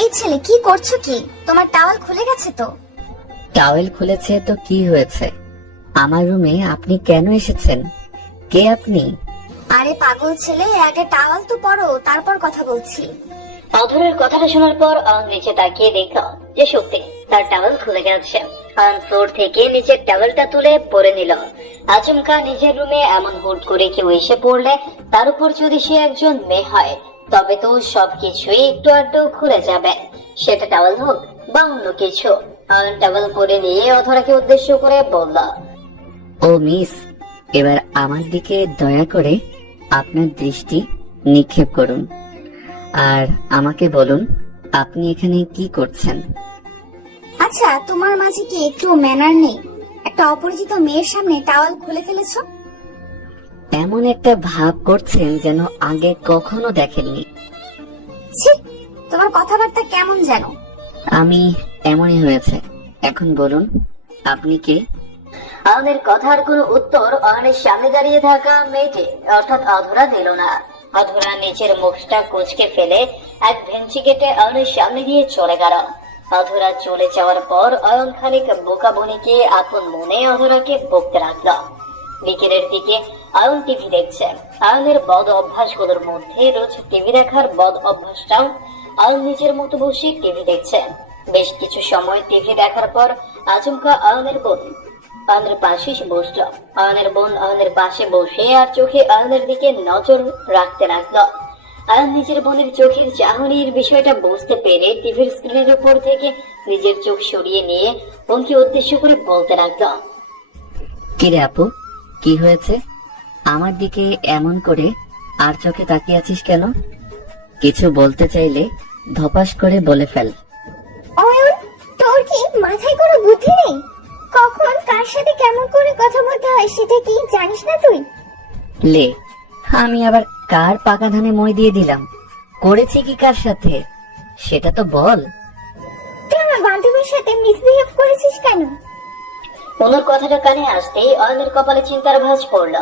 এই ছেলে কি করছো কি? তোমার টাওয়াল খুলে গেছে তো। টাওয়েল খুলেছে তো কি হয়েছে? আমার রুমে আপনি কেন এসেছেন? কে আপনি? আরে পাগল ছেলে, আগে টাওয়াল তো পরো, তারপর কথা বলছি। অধরের কথাটা শোনার পর অয়ন নিচে তাকিয়ে দেখল যে সত্যি তার টাওয়েল খুলে গেছে। অয়ন ফ্লোর থেকে নিচের টাওয়েলটা তুলে পরে নিল। আচমকা নিজের রুমে এমন হুট করে কেউ এসে পড়লে, তার উপর যদি সে একজন মেয়ে হয়, তবে তো সবকিছুই একটু আধটু খুলে যাবে, সেটা টাওয়েল হোক বা অন্য কিছু। অয়ন টাওয়েল পরে নিয়ে অধরাকে উদ্দেশ্য করে বলল, ও মিস, এবার আমার দিকে দয়া করে আপনার দৃষ্টি নিক্ষেপ করুন আর আমাকে বলুন আপনি এখানে কি করছেন। আচ্ছা, তোমার মাঝে কি একটু ম্যানার নেই? একটা অপরিচিত মেয়ের সামনে টাওয়াল খুলে ফেলেছো। এমন একটা ভাব করছেন যেন আগে কখনো দেখেননি। ছি, তোমার কথাবার্তা কেমন যেন। আমি এমনই হয়েছে। এখন বলুন আপনি কে? অয়নের কথার কোনো উত্তর অয়নের সামনে দাঁড়িয়ে থাকা মেয়েটি অর্থাৎ অধরা দিল না। অধরা নিচের মুখটা কুঁচকে ফেলে এক ভেঞ্চি কেটে অয়নের সামনে দিয়ে চলে গেল। অধরা চলে যাওয়ার পর অয়ন খানিক বোকা বনিকে আপন মনে অধরাকে বকতে রাখলো। বিকেলের দিকে অয়ন টিভি দেখছে। অয়নের বদ অভ্যাসগুলোর মধ্যে রোজ টিভি দেখার বদ অভ্যাসটাও। অয়ন নিজের মতো বসে টিভি দেখছে। বেশ কিছু সময় টিভি দেখার পর আচমকা অয়নের বোন অয়নের পাশে বসলো। অয়নের বোন অয়নের পাশে বসে আর চোখে অয়নের দিকে নজর রাখতে লাগলো। অয়ন নিজের বোনের চোখের চাহনির বিষয়টা বুঝতে পেরে টিভির স্ক্রিনের উপর থেকে নিজের চোখ সরিয়ে নিয়ে বোনকে উদ্দেশ্য করে বলতে লাগলো, কিরে আপু, কি হয়েছে? আমার দিকে এমন করে আর চোখে তাকিয়ে আছিস কেন? কিছু বলতে চাইলে ধপাস করে বলে ফেল। অয়ন, তোর কি মাথায় কোনো বুদ্ধি নেই? কখন কার সাথে কেমন করে কথা বলতে হয় সেটা কি জানিস না তুই? লে, আমি আবার কার পাকা ধানে মই দিয়ে দিলাম? করেছি কি কার সাথে সেটা তো বল। তুই আমার বান্ধবীর সাথে মিসবিহেভ করেছিস কেন? ওনার কথাটা কানে আসতেই অয়নের কপালে চিন্তার ভাঁজ পড়ল।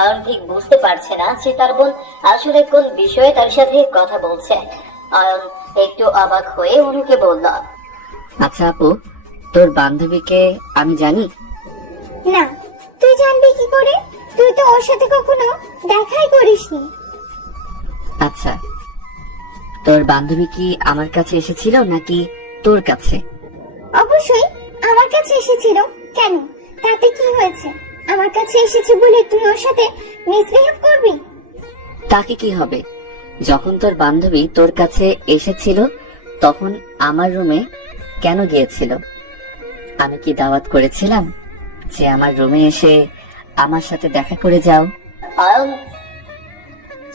অয়ন ঠিক বুঝতে পারছে না যে তার বোন আসলে কোন বিষয়ে তার সাথে কথা বলছে। অয়ন একটু অবাক হয়ে অনুকে বলল, আচ্ছা আপু, তোর বান্ধবীকে আমি জানি? না, তুই জানবি কি করে? তুই তো ওর সাথে কখনো দেখাই করিসনি। আচ্ছা, তোর বান্ধবী কি আমার কাছে এসেছিল নাকি তোর কাছে? অবশ্যই আমার কাছে এসেছিল। কেন, তাতে কি হয়েছে? আমার কাছে এসেছে বলে তুই ওর সাথে মিসবিহেভ করবি? তাকে কি হবে? যখন তোর বান্ধবী তোর কাছে এসেছিল তখন আমার রুমে কেন গিয়েছিল? আমি কি দাওয়াত করেছিলাম যে আমার রুমে এসে আমার সাথে দেখা করে যাও? অয়ন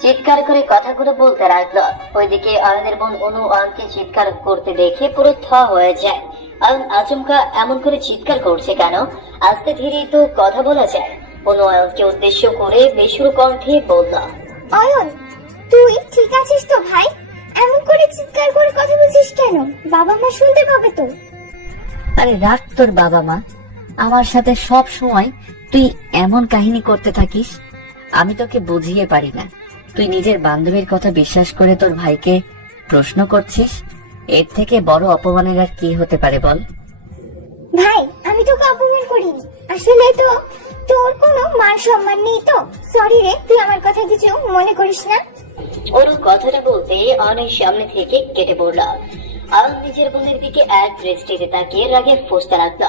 চিৎকার করে কথাগুলো বলতে লাগলো। ওইদিকে অয়নের বোন অনু অয়নকে চিৎকার করতে দেখে পুরো থ হয়ে যায়। অয়ন আচমকা এমন করে চিৎকার করছে কেন? আস্তে ধীরে তো কথা বলা যায়। অনু অয়নকে উদ্দেশ্য করে বেসুরো কণ্ঠে বলল, অয়ন, তুই ঠিক আছিস তো ভাই? এমন করে চিৎকার করে কথা বলছিস কেন? বাবা মা শুনতে পাবে তো। আরে রাখ তোর বাবা মা, আমার সাথে সব সময় তুই এমন কাহিনী করতে থাকিস। আমি তোকে বুঝিয়ে পারি না। তুই নিজের বান্ধবীর কথা বিশ্বাস করে তোর ভাইকে প্রশ্ন করছিস। এর থেকে বড় অপমানের আর কি হতে পারে বল? ভাই, আমি তোকে অপমান করিনি। আসলে তো তোর কোনো মান সম্মান নেই তো। সরি রে, তুই আমার কথা কিছু মনে করিস না। অনু কথাটা বলতে অয়নের সামনে থেকে কেটে পড়ল। অয়ন নিজের বোনের দিকে এক দৃষ্টিতে তাকিয়ে রাগে ফুঁসতে লাগল।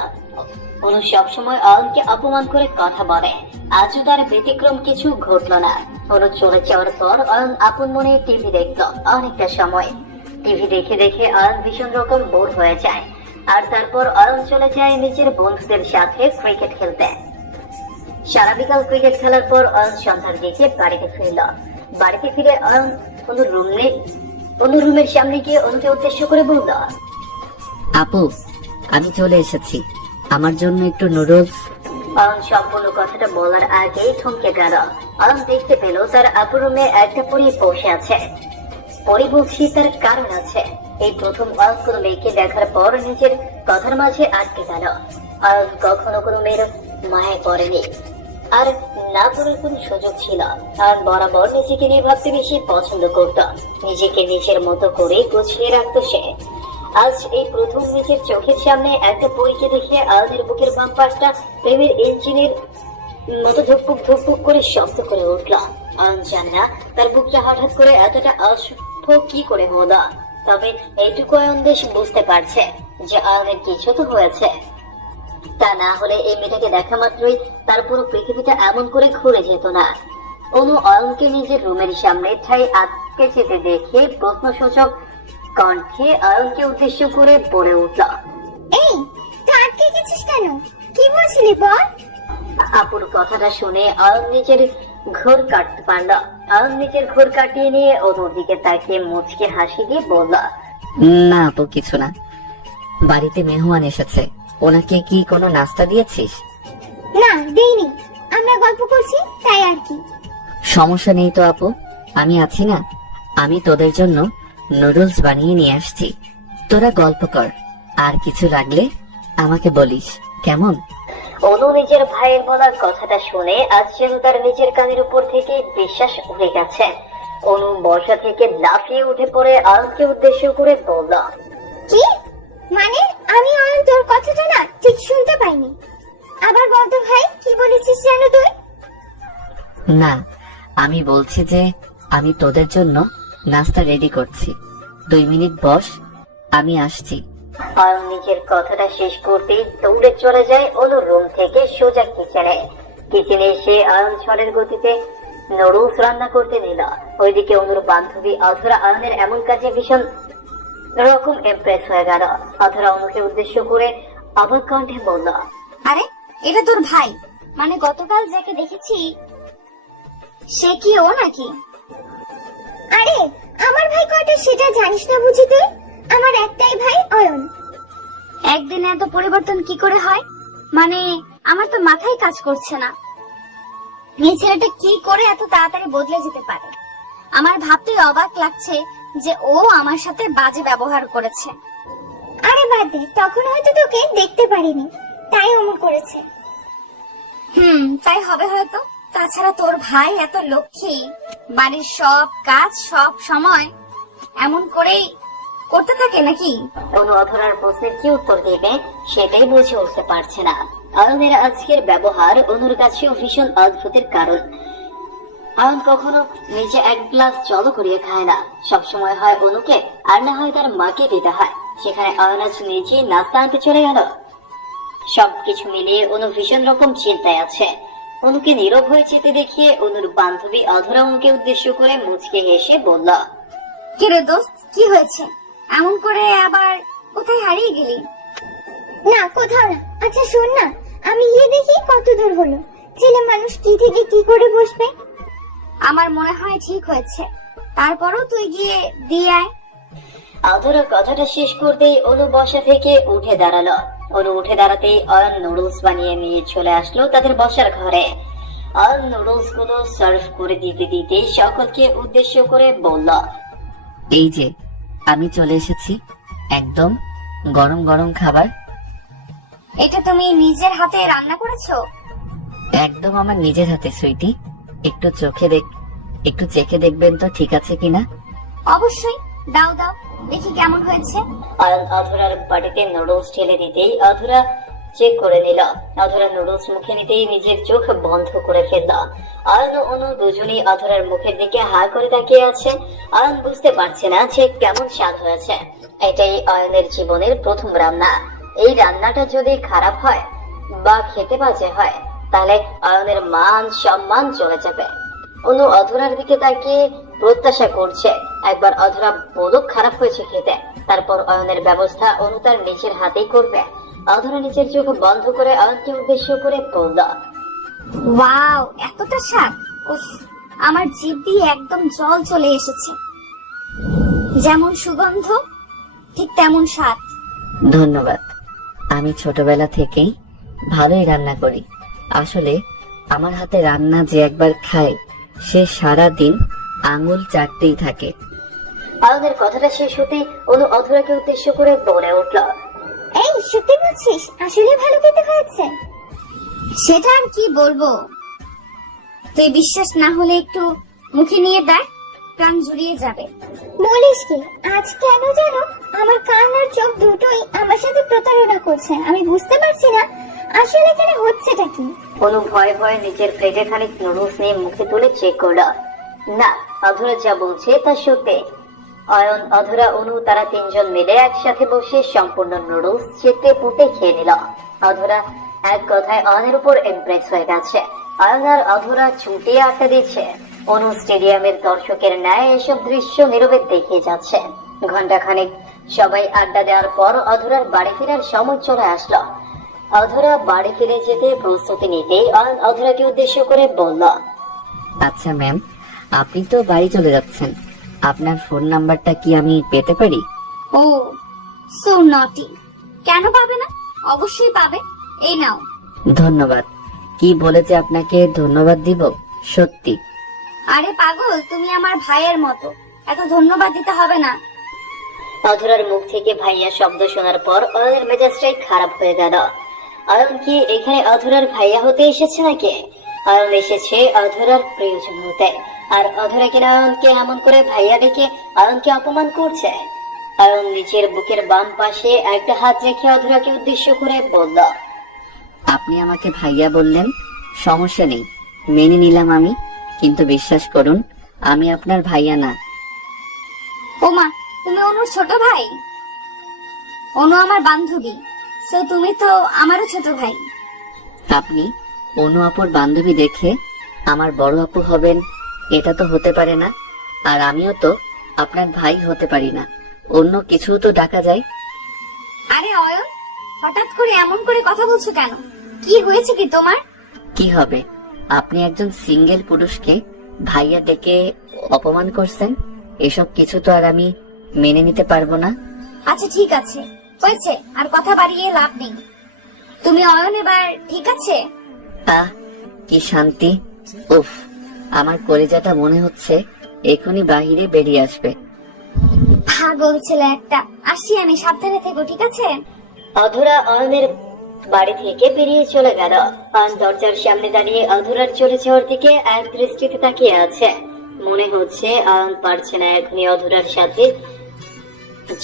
অনু সবসময় অয়নকে অপমান করে কথা বলে, আজও তার ব্যতিক্রম কিছু ঘটল না। অনু চলে যাওয়ার পর অয়ন আপন মনে টিভি দেখল অনেকটা সময়। টিভি দেখে দেখে অয়ন ভীষণ রকম বোর হয়ে যায়। আর তারপর অয়ন চলে যায় নিজের বন্ধুদের সাথে ক্রিকেট খেলতে। সারা বিকাল ক্রিকেট খেলার পর অয়ন সন্ধ্যার দিকে বাড়িতে ফিরল। বাড়িতে ফিরে অয়ন অনুর রুমের সামনে গিয়ে অনুকে উদ্দেশ্য করে বলল, আপু, আমি চলে এসেছি, আমার জন্য একটু নুডলস। অয়ন সম্পূর্ণ কথাটা বলার আগেই থমকে গেল। অয়ন দেখতে পেল তার আপুর রুমে একটা পরী বসে আছে। পরী বলছি তার কারণ আছে। এই প্রথম অয়ন কোনো মেয়েকে দেখার পর নিজের কথার মাঝে আটকে গেল। অয়ন কখনো কোনো মেয়ের মায়ে পড়েনি। আর না করার কোন সুযোগ ছিল। আর বরাবর নিজেকে নিয়ে ভাবতে বেশি পছন্দ করত, নিজেকে নিজের মতো করে গুছিয়ে রাখতো সে। আজ এই প্রথম নিজের চোখের সামনে একটা পরীকে দেখে আয়নের বুকের বাম পাশটা প্রেমের ইঞ্জিনের মতো ধুকপুক ধুকপুক করে শব্দ করে উঠল। আয়ন জানে না তার বুকটা হঠাৎ করে এতটা অশুভ কি করে হলো, তবে এইটুকু আয়ন বেশ বুঝতে পারছে যে আয়নের কিছু তো হয়েছে। তা না হলে এই মেয়েটাকে দেখা মাত্রই তার পুরো পৃথিবীটা এমন করে ঘুরে যেত না। অনু অয়নকে নিজের রুমের সামনে ঠাই আটকে যেতে দেখে প্রশ্নসূচক কণ্ঠে অয়নকে উদ্দেশ্য করে বলে উঠল, এই তুই আটকে গেছিস কেন? কি বলছিলি বল? আপুর কথাটা শুনে অয়ন নিজের ঘোর কাটতে পারল। অয়ন নিজের ঘোর কাটিয়ে নিয়ে অনুর দিকে তাকিয়ে মুচকে হাসি দিয়ে বলল, না আপু, কিছু না। বাড়িতে মেহমান এসেছে, ওনাকে কি কোনো নাস্তা দিয়েছিস? না দেইনি, আমরা গল্প করছি তাই আর কি। সমস্যা নেই তো আপু, আমি আছি না। আমি তোদের জন্য নুডলস বানিয়ে নিয়ে আসছি, তোরা গল্প কর। আর কিছু লাগলে আমাকে বলিস, কেমন? অনু নিজের ভাইয়ের বলার কথাটা শুনে আজ যেন তার নিজের কানের উপর থেকে বিশ্বাস উঠে গেছে। অনু বর্ষা থেকে লাফিয়ে উঠে পড়ে অয়নকে উদ্দেশ্য করে বলল, কি মানে? আমি অয়ন তোর কথাটা না ঠিক শুনতে পাইনি, আবার বলতো ভাই কি বলেছিস জানো তুই? না, আমি বলছি যে আমি তোদের জন্য নাস্তা রেডি করছি, 2 মিনিট বস, আমি আসছি। অয়ন নিজের কথাটা শেষ করতেই দৌড়ে চলে যায় অনুর রুম থেকে সোজা কিচেনে। কিচেনে এসে অয়ন ঝড়ের গতিতে নুডলস রান্না করতে নিল। ওইদিকে অনুর বান্ধবী অধরা অয়নের এমন কাজে ভীষণ রকম ইমপ্রেস হয়ে গেল। অধরা অনুকে উদ্দেশ্য করে অবাক কণ্ঠে বলল, আরে এটা তোর ভাই? মানে গতকাল যাকে দেখেছি সে কি ও নাকি? আরে আমার ভাই কয়টা সেটা জানিস না বুঝি তুই? আমার একটাই ভাই অয়ন। একদিনে এত পরিবর্তন কি করে হয়? মানে আমার তো মাথায় কাজ করছে না, এই ছেলেটা কি করে এত তাড়াতাড়ি বদলে যেতে পারে। আমার ভাবতেই অবাক লাগছে যে ও আমার সাথে বাজে ব্যবহার করেছে। আরে বাদ দে, তখন হয়তো তোকে দেখতে পারিনি তাই অমন করেছে। তাই হবে হয়তো। তাছাড়া তোর ভাই এত লক্ষ্মী, বাড়ির সব কাজ সব সময় এমন করেই করতে থাকে নাকি? অনু অধরার প্রশ্নের কি উত্তর দেবে সেটাই বুঝে উঠতে পারছে না। অয়নের আজকের ব্যবহার অনুর কাছেও ভীষণ অদ্ভুতের কারণ। অয়ন কখনো নিজে এক গ্লাস জল করিয়ে খায় না, সবসময় হয় অনুকে আর না হয় তার মাকে দিতে হয়। সেখানে অয়ন আজ নিজে নাস্তা আনতে চলে গেল। সবকিছু মিলিয়ে অনু ভীষণ রকম চিন্তায় আছে। অনুকে নীরব হয়ে যেতে দেখিয়ে অনুর বান্ধবী অধরা অনুকে উদ্দেশ্য করে মুচকে হেসে বলল, কিরে দোস্ত, কি হয়েছে? এমন করে আবার কোথায় হারিয়ে গেলি? না কোথাও না। আচ্ছা শোন না, আমি গিয়ে দেখি কত দূর হলো। ছেলে মানুষ কি থেকে কি করে বসবে। আমার মনে হয় ঠিক হয়েছে, তারপরও তুই গিয়ে দিয়ে আয়। অধরা কথাটা শেষ করতেই অনু বসা থেকে উঠে দাঁড়ালো। অনু উঠে দাঁড়াতেই অয়ন নুডলস বানিয়ে নিয়ে চলে আসলো তাদের বসার ঘরে। অয়ন নুডলস গুলো সার্ভ করে দিতে দিতে সকলকে উদ্দেশ্য করে বলল, এই যে আমি চলে এসেছি, একদম গরম গরম খাবার। এটা তুমি নিজের হাতে রান্না করেছো? একদম আমার নিজের হাতে সুইটি, একটু একটু চেখে দেখবেন তো ঠিক আছে কিনা। অবশ্যই, দাও দাও দেখি কেমন হয়েছে। অয়ন অধরার বাটিতে নুডলস ঢেলে দিতেই অধরা চেক করে নিল। অধরা নুডলস মুখে নিতেই নিজের চোখ বন্ধ করে ফেলল। অয়ন ও অনু দুজনেই অধরার মুখের দিকে হা করে তাকিয়ে আছে। অয়ন বুঝতে পারছে না যে কেমন স্বাদ হয়েছে। এটাই অয়নের জীবনের প্রথম রান্না। এই রান্নাটা যদি খারাপ হয় বা খেতে বাজে হয় তাহলে অয়নের মান সম্মান চলে যাবে। অনু অধরার দিকে তাকিয়ে প্রত্যাশা করছে একবার অধরা বলুক খারাপ হয়েছে খেতে, তারপর অয়নের ব্যবস্থা অনু তার নিজের হাতেই করবে। অধরা নিজের চোখ বন্ধ করে অয়নকে উদ্দেশ্য করে বলল, ওয়াও, এতটা স্বাদ! উফ, আমার জিভ দিয়ে একদম জল চলে এসেছে। যেমন সুগন্ধ ঠিক তেমন স্বাদ। ধন্যবাদ। আমি ছোটবেলা থেকেই ভালোই রান্না করি। আসলে আমার হাতে রান্না যে একবার খায় সে সারা দিন আঙুল চাটতেই থাকে। অয়নের কথাটা শেষ হতেই অনু অধরাকে উদ্দেশ্য করে বলে উঠল, এই সত্যি বলছিস? আসলে ভালো খেতে হয়েছে? সেটা আর কি বলবো, তুই বিশ্বাস না হলে একটু মুখে নিয়ে দেখ, প্রাণ জুড়িয়ে যাবে। বলিস কি, আজ কেন জানো আমার কান আর চোখ দুটোই আমার সাথে প্রতারণা করছে। আমি বুঝতে পারছি না আসলে এখানে হচ্ছেটা কি। অনু ভয়ে ভয়ে নিজের প্লেটে খানিক নুডলস নিয়ে মুখে তুলে চেক করলো। না, অধরা যা বলছে তা সত্যি। অয়ন, অধরা, অনু তারা তিনজন মিলে একসাথে বসে সম্পূর্ণ নুডলস চেটে পুটে খেয়ে নিল। অধরা এক কথায় অয়নের উপর ইমপ্রেস হয়ে গেছে। অয়ন আর অধরা ছুটিয়ে আড্ডা দিচ্ছে। অনু স্টেডিয়ামের দর্শকের ন্যায় এসব দৃশ্য নীরবে দেখিয়ে যাচ্ছে। ঘন্টাখানেক সবাই আড্ডা দেওয়ার পর অধরার বাড়ি ফেরার সময় চলে আসলো। অধরা বাড়ি ফিরে যেতে প্রস্তুতি নিতেই অয়ন অধরাকে উদ্দেশ্য করে বলল, আচ্ছা ম্যাম, আপনি তো বাড়ি চলে যাচ্ছেন, আপনার ফোন নাম্বারটা কি আমি পেতে পারি? ও সো নটি। কেন পাবে না? অবশ্যই পাবে, এই নাও। ধন্যবাদ। কি বলে যে আপনাকে ধন্যবাদ দিব? সত্যি। আরে পাগল, তুমি আমার ভাইয়ের মতো, এত ধন্যবাদ দিতে হবে না। অধরার মুখ থেকে ভাইয়া শব্দ শোনার পর অয়নের মেজাজটাই খারাপ হয়ে গেল। অয়ন কি এখানে অধরার ভাইয়া হতে এসেছে নাকি? অয়ন এসেছে অধরার প্রিয়জন হতে, আর অধরা কিনা অয়নকে এমন করে ভাইয়া ডেকে অয়নকে অপমান করছে। অয়ন নিজের বুকের বাম পাশে একটা হাত রেখে অধরাকে উদ্দেশ্য করে বলল, আপনি আমাকে ভাইয়া বললেন, সমস্যা নেই, মেনে নিলাম আমি, কিন্তু বিশ্বাস করুন আমি আপনার ভাইয়া না। ওমা, তুমি অনুর ছোট ভাই? অনু আমার বান্ধবী, সো তুমি তো আমারও ছোট ভাই। আপনি অনু আপুর বান্ধবী দেখে আমার বড় আপু হবেন, এটা তো হতে পারে না। আর আমিও তো আপনার ভাই হতে পারি না, অন্য কিছু তো ডাকা যায়। আরে অয়ন, হঠাৎ করে এমন করে কথা বলছো কেন? কি হয়েছে কি তোমার? কি হবে, আপনি একজন সিঙ্গেল পুরুষকে ভাইয়া ডেকে অপমান করছেন, এসব কিছু তো আর আমি মেনে নিতে পারবো না। আচ্ছা ঠিক আছে, হয়েছে, আর কথা বাড়িয়ে লাভ নেই। তুমি অয়ন এবার ঠিক আছে? আহ, কি শান্তি! উফ, আমার কলিজাটা মনে হচ্ছে এখনই বাহিরে বেরিয়ে আসবে। পাগল ছেলে একটা। আসি আমি, সাবধানে থেকো, ঠিক আছে? অধরা অয়নের বাড়ি থেকে বেরিয়ে চলে গেল। অয়ন দরজার সামনে দাঁড়িয়ে অধরার চলে যাওয়ার দিকে এক দৃষ্টিতে তাকিয়ে আছে। মনে হচ্ছে অয়ন পারছে না এখনই অধরার সাথে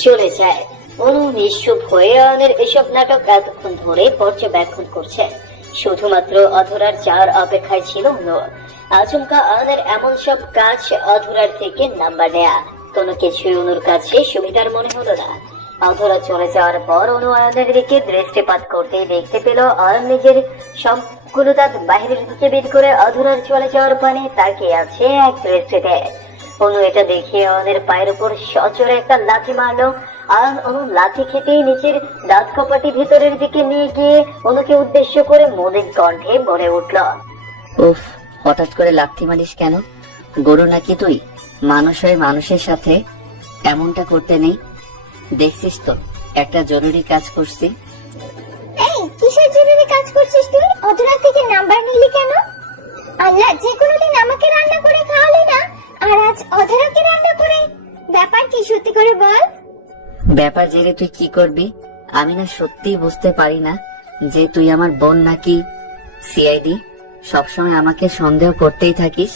চলে যায়। অনু নিশ্চুপ হয়ে অয়নের এসব নাটক এতক্ষণ ধরে পর্যবেক্ষণ করছে। শুধুমাত্র অধরার যাওয়ার অপেক্ষায় ছিল অনু। আচমকা অয়নের এমন সব কাজ, অধরার থেকে নাম্বার নেয়া, কোনো কিছুই অনুর কাছে সুবিধার মনে হলো না। অধরা চলে যাওয়ার পর অনু অয়নের দিকে দৃষ্টিপাত করতেই দেখতে পেল অয়ন নিজের সবগুলো দাঁত বাহিরের দিকে বের করে অধরার চলে যাওয়ার পানে তাকিয়ে আছে এক দৃষ্টিতে। অনু এটা দেখে অয়নের পায়ের উপর সচরে একটা লাথি মারলো। অয়ন অনু লাথি খেতেই নিচের দাঁত কপাটি ভেতরের দিকে নিয়ে গিয়ে অনুকে উদ্দেশ্য করে মলিন কণ্ঠে বলে উঠল, উফ, হঠাৎ করে লাথি মারিস কেন? গরু নাকি তুই? মানুষ হয়ে মানুষের সাথে এমনটা করতে নেই। দেখছিস তো একটা জরুরি কাজ করছি। এই কিসের জরুরি কাজ করছিস তুই? অধরা থেকে নাম্বার নিলি কেন? আল্লাহ, যে কোনোদিন আমাকে রান্না করে খাওয়ালি না, আর আজ অধরাকে রান্না করে। ব্যাপার কি সত্যি করে বল। ব্যাপার জেনে তুই কি করবি? আমি না সত্যিই বুঝতে পারি না যে তুই আমার বোন নাকি সিআইডি। সবসময় আমাকে সন্দেহ করতেই থাকিস।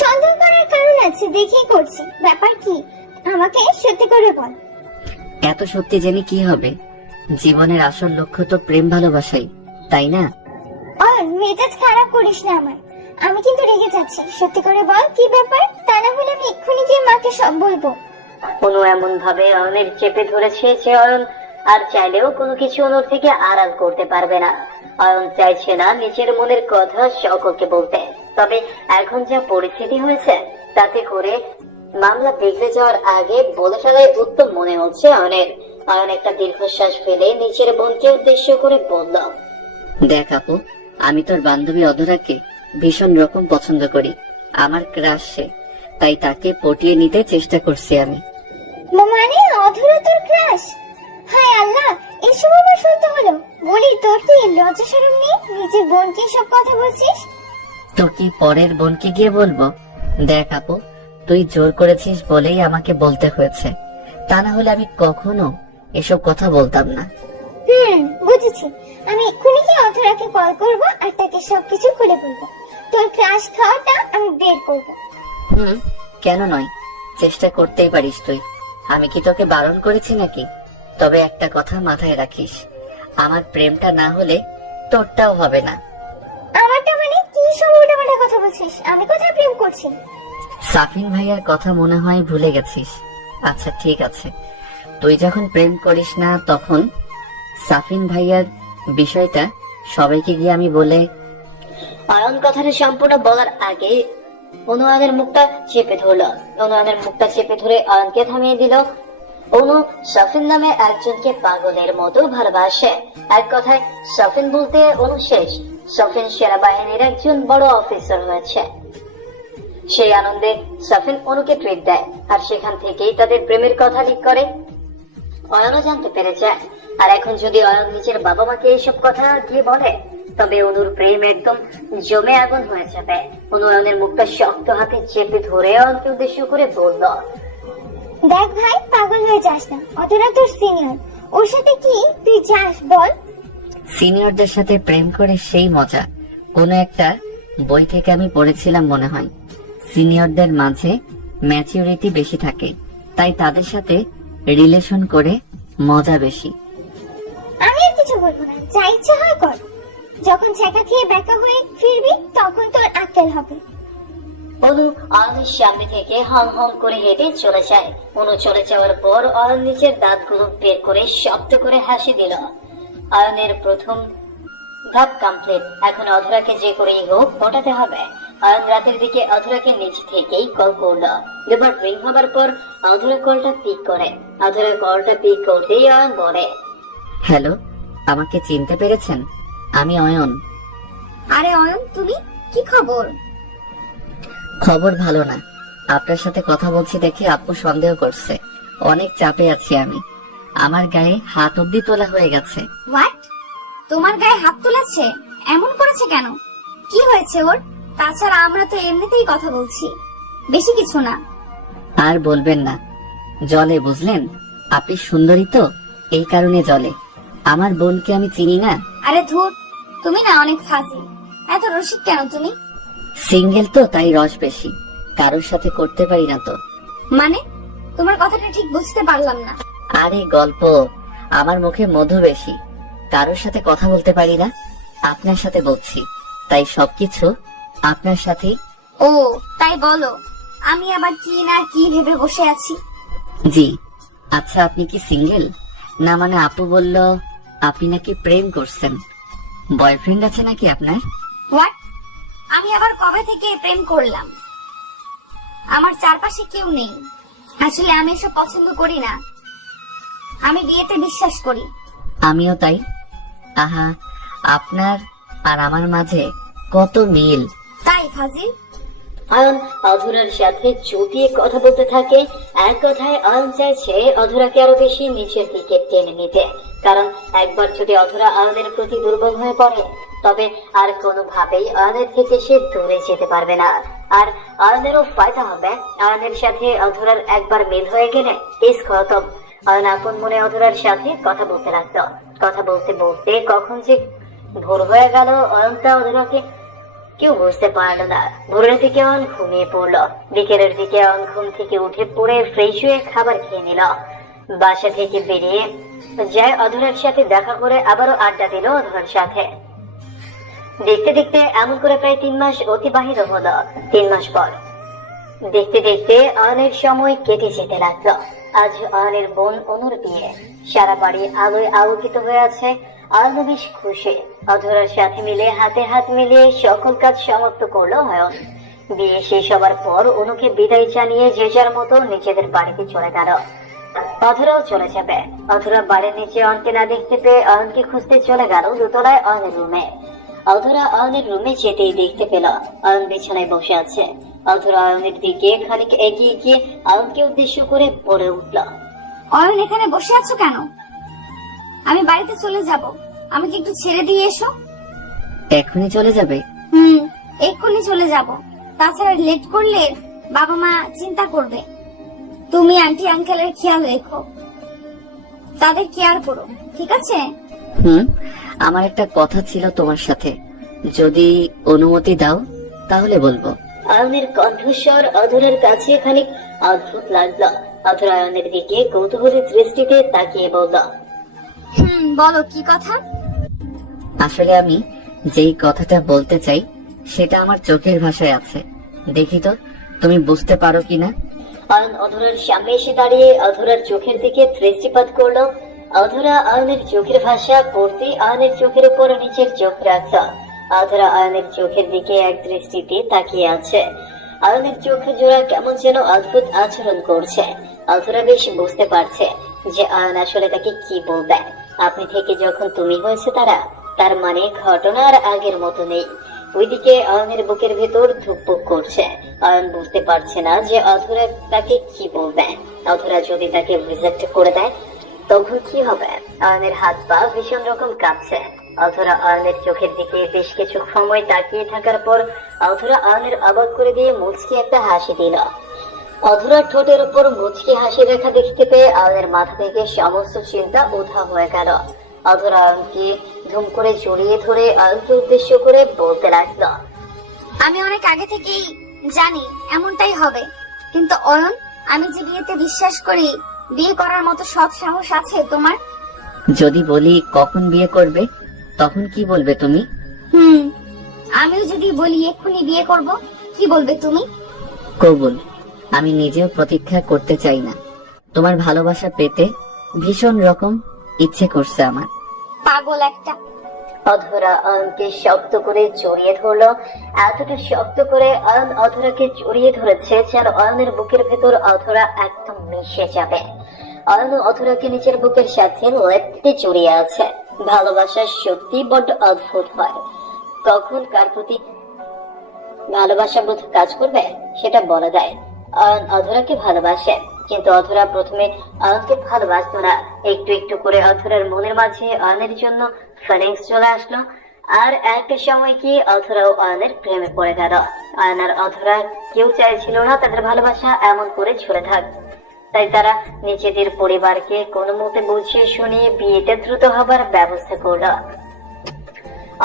সন্দেহ করার কারণ আছে, দেখেই করছি। ব্যাপার কি আমাকে সত্যি করে বল। এত সত্যি জেনে কি হবে? জীবনের আসল লক্ষ্য তো প্রেম ভালোবাসাই, তাই না? অয়ন, মেজাজ খারাপ করিস না আমার, আমি কিন্তু রেগে যাচ্ছি। সত্যি করে বল কি ব্যাপার, তা না হলে আমি এক্ষুনি গিয়ে মাকে সব বলবো। অনু এমন ভাবে অয়নের চেপে ধরেছে যে অয়ন আর চাইলেও কোনো কিছু অনুর থেকে আড়াল করতে পারবে না। অয়ন চাইছে না নিজের মনের কথা সকলকে বলতে, তবে এখন যা পরিস্থিতি হয়েছে তাতে করে মামলা বিগড়ে যাওয়ার আগে বলে ফেলাই উত্তম মনে হচ্ছে অয়নের। অয়ন একটা দীর্ঘশ্বাস ফেলে নিজের বোনকে উদ্দেশ্য করে বলল, দেখ আপু, আমি তোর বান্ধবী অধরাকে ভীষণ রকম পছন্দ করি, আমার ক্রাশ সে, তাই তাকে পটিয়ে নিতে চেষ্টা করছি আমি। মানে অধরা তোর ক্রাশ? হায় আল্লাহ, এসব আমার শুনতে হলো। বলি, তোর কি লজ্জা শরম নেই? নিজের বোনকে সব কথা বলছিস। তো কি পরের বোনকে গিয়ে বলবো? দেখ আপু, তুই জোর করেছিস বলেই আমাকে বলতে হয়েছে, তা না হলে আমি কখনো এসব কথা বলতাম না। বুঝেছি। আমি এক্ষুনি কি অধরাকে কল করবো আর তাকে সবকিছু খুলে বলবো। তোর ক্রাশ খাওয়াটা আমি বের করবো। কেন নয়, চেষ্টা করতেই পারিস তুই। আমি কি তোকে বারণ করেছি নাকি? তবে একটা কথা মাথায় রাখিস, আমার প্রেমটা না হলে তোরটাও হবে না। আমারটা মানে কি সব উল্টাপাল্টা কথা বলছিস? আমি কোথায় প্রেম করছি? সাফিন ভাইয়ার কথা মনে হয় ভুলে গেছিস। আচ্ছা ঠিক আছে, তুই যখন প্রেম করিস না তখন সাফিন ভাইয়ার বিষয়টা সবাইকে গিয়ে আমি বলে। অয়ন কথাটা সম্পূর্ণ বলার আগে অনুয়ানের মুখটা চেপে ধরলো। অনুয়ানের মুখটা চেপে ধরে অয়নকে থামিয়ে দিল। অনু সাফিন নামে একজনকে পাগলের মতো ভালোবাসে। এক কথায় সাফিন বলতে অনু শেষ। সাফিন সেনাবাহিনীর একজন বড় অফিসার হয়েছে। সেই আনন্দে সাফিন অনুকে ট্রিট দেয়, আর সেখান থেকেই তাদের প্রেমের কথা ঠিক করে। অয়নও জানতে পেরে যায়। আর এখন যদি অয়ন নিজের বাবা মাকে এইসব কথা গিয়ে বলে, তবে অনুর প্রেম একদম জমে আগুন হয়ে যাবে। অনু অয়নের মুখটা শক্ত হাতে চেপে ধরে অয়নকে উদ্দেশ্য করে বলল, দেখ ভাই, পাগল হয়ে যাস না। অতটা তোর সিনিয়র, ওর সাথে কি তুই যাস বল? সিনিয়রদের সাথে প্রেম করে সেই মজা কোনো একটা বই থেকে আমি পড়েছিলাম মনে হয়। সিনিয়রদের মাঝে ম্যাচিউরিটি বেশি থাকে, তাই তাদের সাথে রিলেশন করে মজা বেশি। আমি আর কিছু বলবো না, যা ইচ্ছা হয় কর। যখন চেকা খেয়ে বেকা হয়ে ফিরবি তখন তোর আক্কেল হবে। অনু অয়নের সামনে থেকে হং হং করে হেঁটে চলে যায়। অনু চলে যাওয়ার পর অয়ন নিজের দাঁতগুলো বের করে শব্দ করে হাসি দিল। অয়নের প্রথম ধাপ কমপ্লিট। এখন অধরাকে যে করেই হোক পটাতে হবে। অয়ন রাতের দিকে অধরাকে নিজ থেকেই কল করলো। দুবার রিং হবার পর অধরা কলটা পিক করে। অধরা কলটা পিক করতেই অয়ন বলে, হ্যালো, আমাকে চিনতে পেরেছেন? আমি অয়ন। আরে অয়ন, তুমি কি খবর? খবর ভালো না। আপনার সাথে কথা বলছি দেখে আপু সন্দেহ করছে। অনেক চাপে আছি আমি। আমার গায়ে হাত অব্দি তোলা হয়ে গেছে। হোয়াট? তোমার গায়ে হাত তুলেছে? এমন করেছে কেন? কি হয়েছে ওর? তাছাড়া আমরা তো এমনিতেই কথা বলছি, বেশি কিছু না। আর বলবেন না, জলে বুঝলেন? আপনি সুন্দরী তো, এই কারণে জলে। আমার বোনকে আমি চিনি না? আরে ধুর, তুমি না অনেক ফাজি। এত রসিক কেন তুমি? সিঙ্গেল তো, তাই রস বেশি। কারোর সাথে করতে পারি না তো। মানে তোমার কথাটা ঠিক বুঝতে পারলাম না। আরে গল্প, আমার মুখে মধু বেশি। কারোর সাথে কথা বলতে পারি না, আপনার সাথে বলছি। তাই সবকিছু আপনার সাথেই। ও তাই বলো, আমি আবার কি না কি ভেবে বসে আছি। জি। আচ্ছা, আপনি কি সিঙ্গেল? না মানে আপু বলল আপনি নাকি প্রেম করছেন। বয়ফ্রেন্ড আছে নাকি আপনার? হোয়াট? আমি আবার কবে থেকে প্রেম করলাম? আমার চারপাশে কেউ নেই। আসলে আমি এসব পছন্দ করি না। আমি বিয়েতে বিশ্বাস করি। আমিও তাই। আহা, আপনার আর আমার মাঝে কত মিল। তাই ফাজিল। অয়ন অধরার সাথে চুপিয়ে কথা বলতে থাকে। এক কথায় অয়ন চাইছে অধরাকে আরো বেশি নিচের দিকে টেনে নিতে। কারণ একবার যদি অধরা অয়নের প্রতি দুর্বল হয়ে পড়ে, তবে আর কোনোভাবেই অয়নের থেকে সে দূরে যেতে পারবে না। আর অয়নেরও ফায়দা হবে। অয়নের সাথে অধরার একবার মিল হয়ে গেলে কেস খতম। অয়ন আপন মনে অধরার সাথে কথা বলতে লাগলো। কথা বলতে বলতে কখন যে ভোর হয়ে গেল অয়নটা অধরাকে কেউ বুঝতে পারলো না। ভোরের দিকে অয়ন ঘুমিয়ে পড়লো। বিকেলের দিকে অয়ন ঘুম থেকে উঠে পড়ে ফ্রেশ হয়ে খাবার খেয়ে নিল। বাসা থেকে বেরিয়ে যায় অধরার সাথে দেখা করে আবারও আড্ডা দিল অধরার সাথে। দেখতে দেখতে এমন করে প্রায় 3 মাস অতিবাহিত হলো। 3 মাস পর দেখতে দেখতে অয়নের সময় কেটে যেতে লাগলো। আজ অয়নের বোন অনুর বিয়ে। সারা বাড়ি আলোয় আলোকিত হয়ে আছে। অয়ন বেশ খুশি। অধরার সাথে মিলে হাতে হাত মিলিয়ে সকল কাজ সমাপ্ত করলো অয়ন। বিয়ে শেষ হবার পর অনুকে বিদায় জানিয়ে যে যার মতো নিজেদের বাড়িতে চলে গেল। অধরাও চলে যাবে। অধরা বাড়ির নিচে অয়নকে না দেখতে পেয়ে অয়নকে খুঁজতে চলে গেল দোতলায় অয়নের রুমে। অধরা অয়নের রুমে যেতেই দেখতে পেল অয়ন বিছানায় বসে আছে। অধরা অয়নের দিকে খানিক এগিয়ে গিয়ে অয়নকে উদ্দেশ্য করে বলে উঠল, অয়ন, এখানে বসে আছো কেন? আমি বাড়িতে চলে যাব, আমাকে একটু ছেড়ে দিয়ে এসো। এখনই চলে যাবে? এক্ষুনি চলে যাব। তাছাড়া লেট করলে বাবা মা চিন্তা করবে। তুমি আন্টি আঙ্কেলের খেয়াল রেখো, তাদের কেয়ার করো, ঠিক আছে? আমার একটা কথা ছিল তোমার সাথে, যদি অনুমতি দাও। তাহলে বলবো। আয়নের কণ্ঠস্বর অধরার কাছে খানিক অদ্ভুত লাগলো। অধরা আয়নের দিকে কৌতূহলী দৃষ্টিতে তাকিয়ে বলল, বলো কি কথা। আসলে আমি যেই কথাটা বলতে চাই সেটা আমার চোখের ভাষায় আছে, দেখি তো তুমি বুঝতে পারো কিনা। আয়ন অধরার সামনে এসে দাঁড়িয়ে অধরার চোখের দিকে দৃষ্টিপাত করলো। অধরা আয়নের চোখের ভাষা পড়তে আয়নের চোখের উপর নিচের চোখ রাখল। অধরা আয়নের চোখের দিকে এক দৃষ্টিতে তাকিয়ে আছে। আয়নের চোখের জোড়া কেমন যেন অদ্ভুত আচরণ করছে। অধরা বেশ বুঝতে পারছে যে আয়ন আসলে তাকে কি বলবে। আপনি থেকে যখন তুমি হয়েছে তার মানে ঘটনা আর আগের মতো নেই। ওইদিকে আয়নের বুকের ভেতর ধুকপুক করছে। আয়ন বুঝতে পারছে না যে অধরা তাকে কি বলবে। অধরা যদি তাকে রিজেক্ট করে দেয় তখন কি হবে। আয়নের হাত পা ভীষণ রকম কাঁপছে। অধরা আয়নের চোখের দিকে বেশ কিছু সময় তাকিয়ে থাকার পর অধরা আয়নের অবাক করে দিয়ে মুচকি একটা হাসি দিল। অধরার ঠোঁটের উপর মুচকি হাসি রেখা দেখতে পেয়ে আয়নের মাথা থেকে সমস্ত চিন্তা উধাও হয়ে গেল। অধরা আয়নকে ধুম করে জড়িয়ে ধরে আয়নকে উদ্দেশ্য করে বলতে লাগলো, আমি অনেক আগে থেকেই জানি এমনটাই হবে, কিন্তু অয়ন, আমি যে বিয়েতে বিশ্বাস করি, বিয়ে করার মতো সৎ সাহস আছে তোমার? যদি বলি কখন বিয়ে করবে তখন কি বলবে তুমি? আমিও যদি বলি এক্ষুনি বিয়ে করব, কি বলবে তুমি? কবুল। আমি নিজেও প্রতীক্ষা করতে চাই না, তোমার ভালোবাসা পেতে ভীষণ রকম ইচ্ছে করছে আমার। পাগল একটা। অধরা আয়নকে শক্ত করে জড়িয়ে ধরলো। এতটা শক্ত করে আয়ন অধরাকে জড়িয়ে ধরেছে যেন আয়নের বুকের ভেতর অধরা একদম মিশে যাবে। আয়ন অধরাকে নিজের বুকের সাথে লেপ্টে জড়িয়ে আছে। ভালোবাসার সত্যি বড্ড অদ্ভুত হয়। কখন কার প্রতি ভালোবাসা বোধ কাজ করবে সেটা বলা যায়। আয়ন অধরাকে ভালোবাসে, কিন্তু অধরা প্রথমে আয়নকে ভালোবাসতো না। একটু একটু করে অধরার মনের মাঝে আয়নের জন্য ফিলিংস চলে আসলো। আর একটা সময় কি অধরাও আয়নের প্রেমে পড়ে গেল। আয়ন আর অধরা কেউ চাইছিল না তাদের ভালোবাসা এমন করে ঝরে থাক। তাই তারা নিজেদের পরিবারকে কোনো মতে বুঝিয়ে শুনিয়ে বিয়েটা দ্রুত হবার ব্যবস্থা করলো।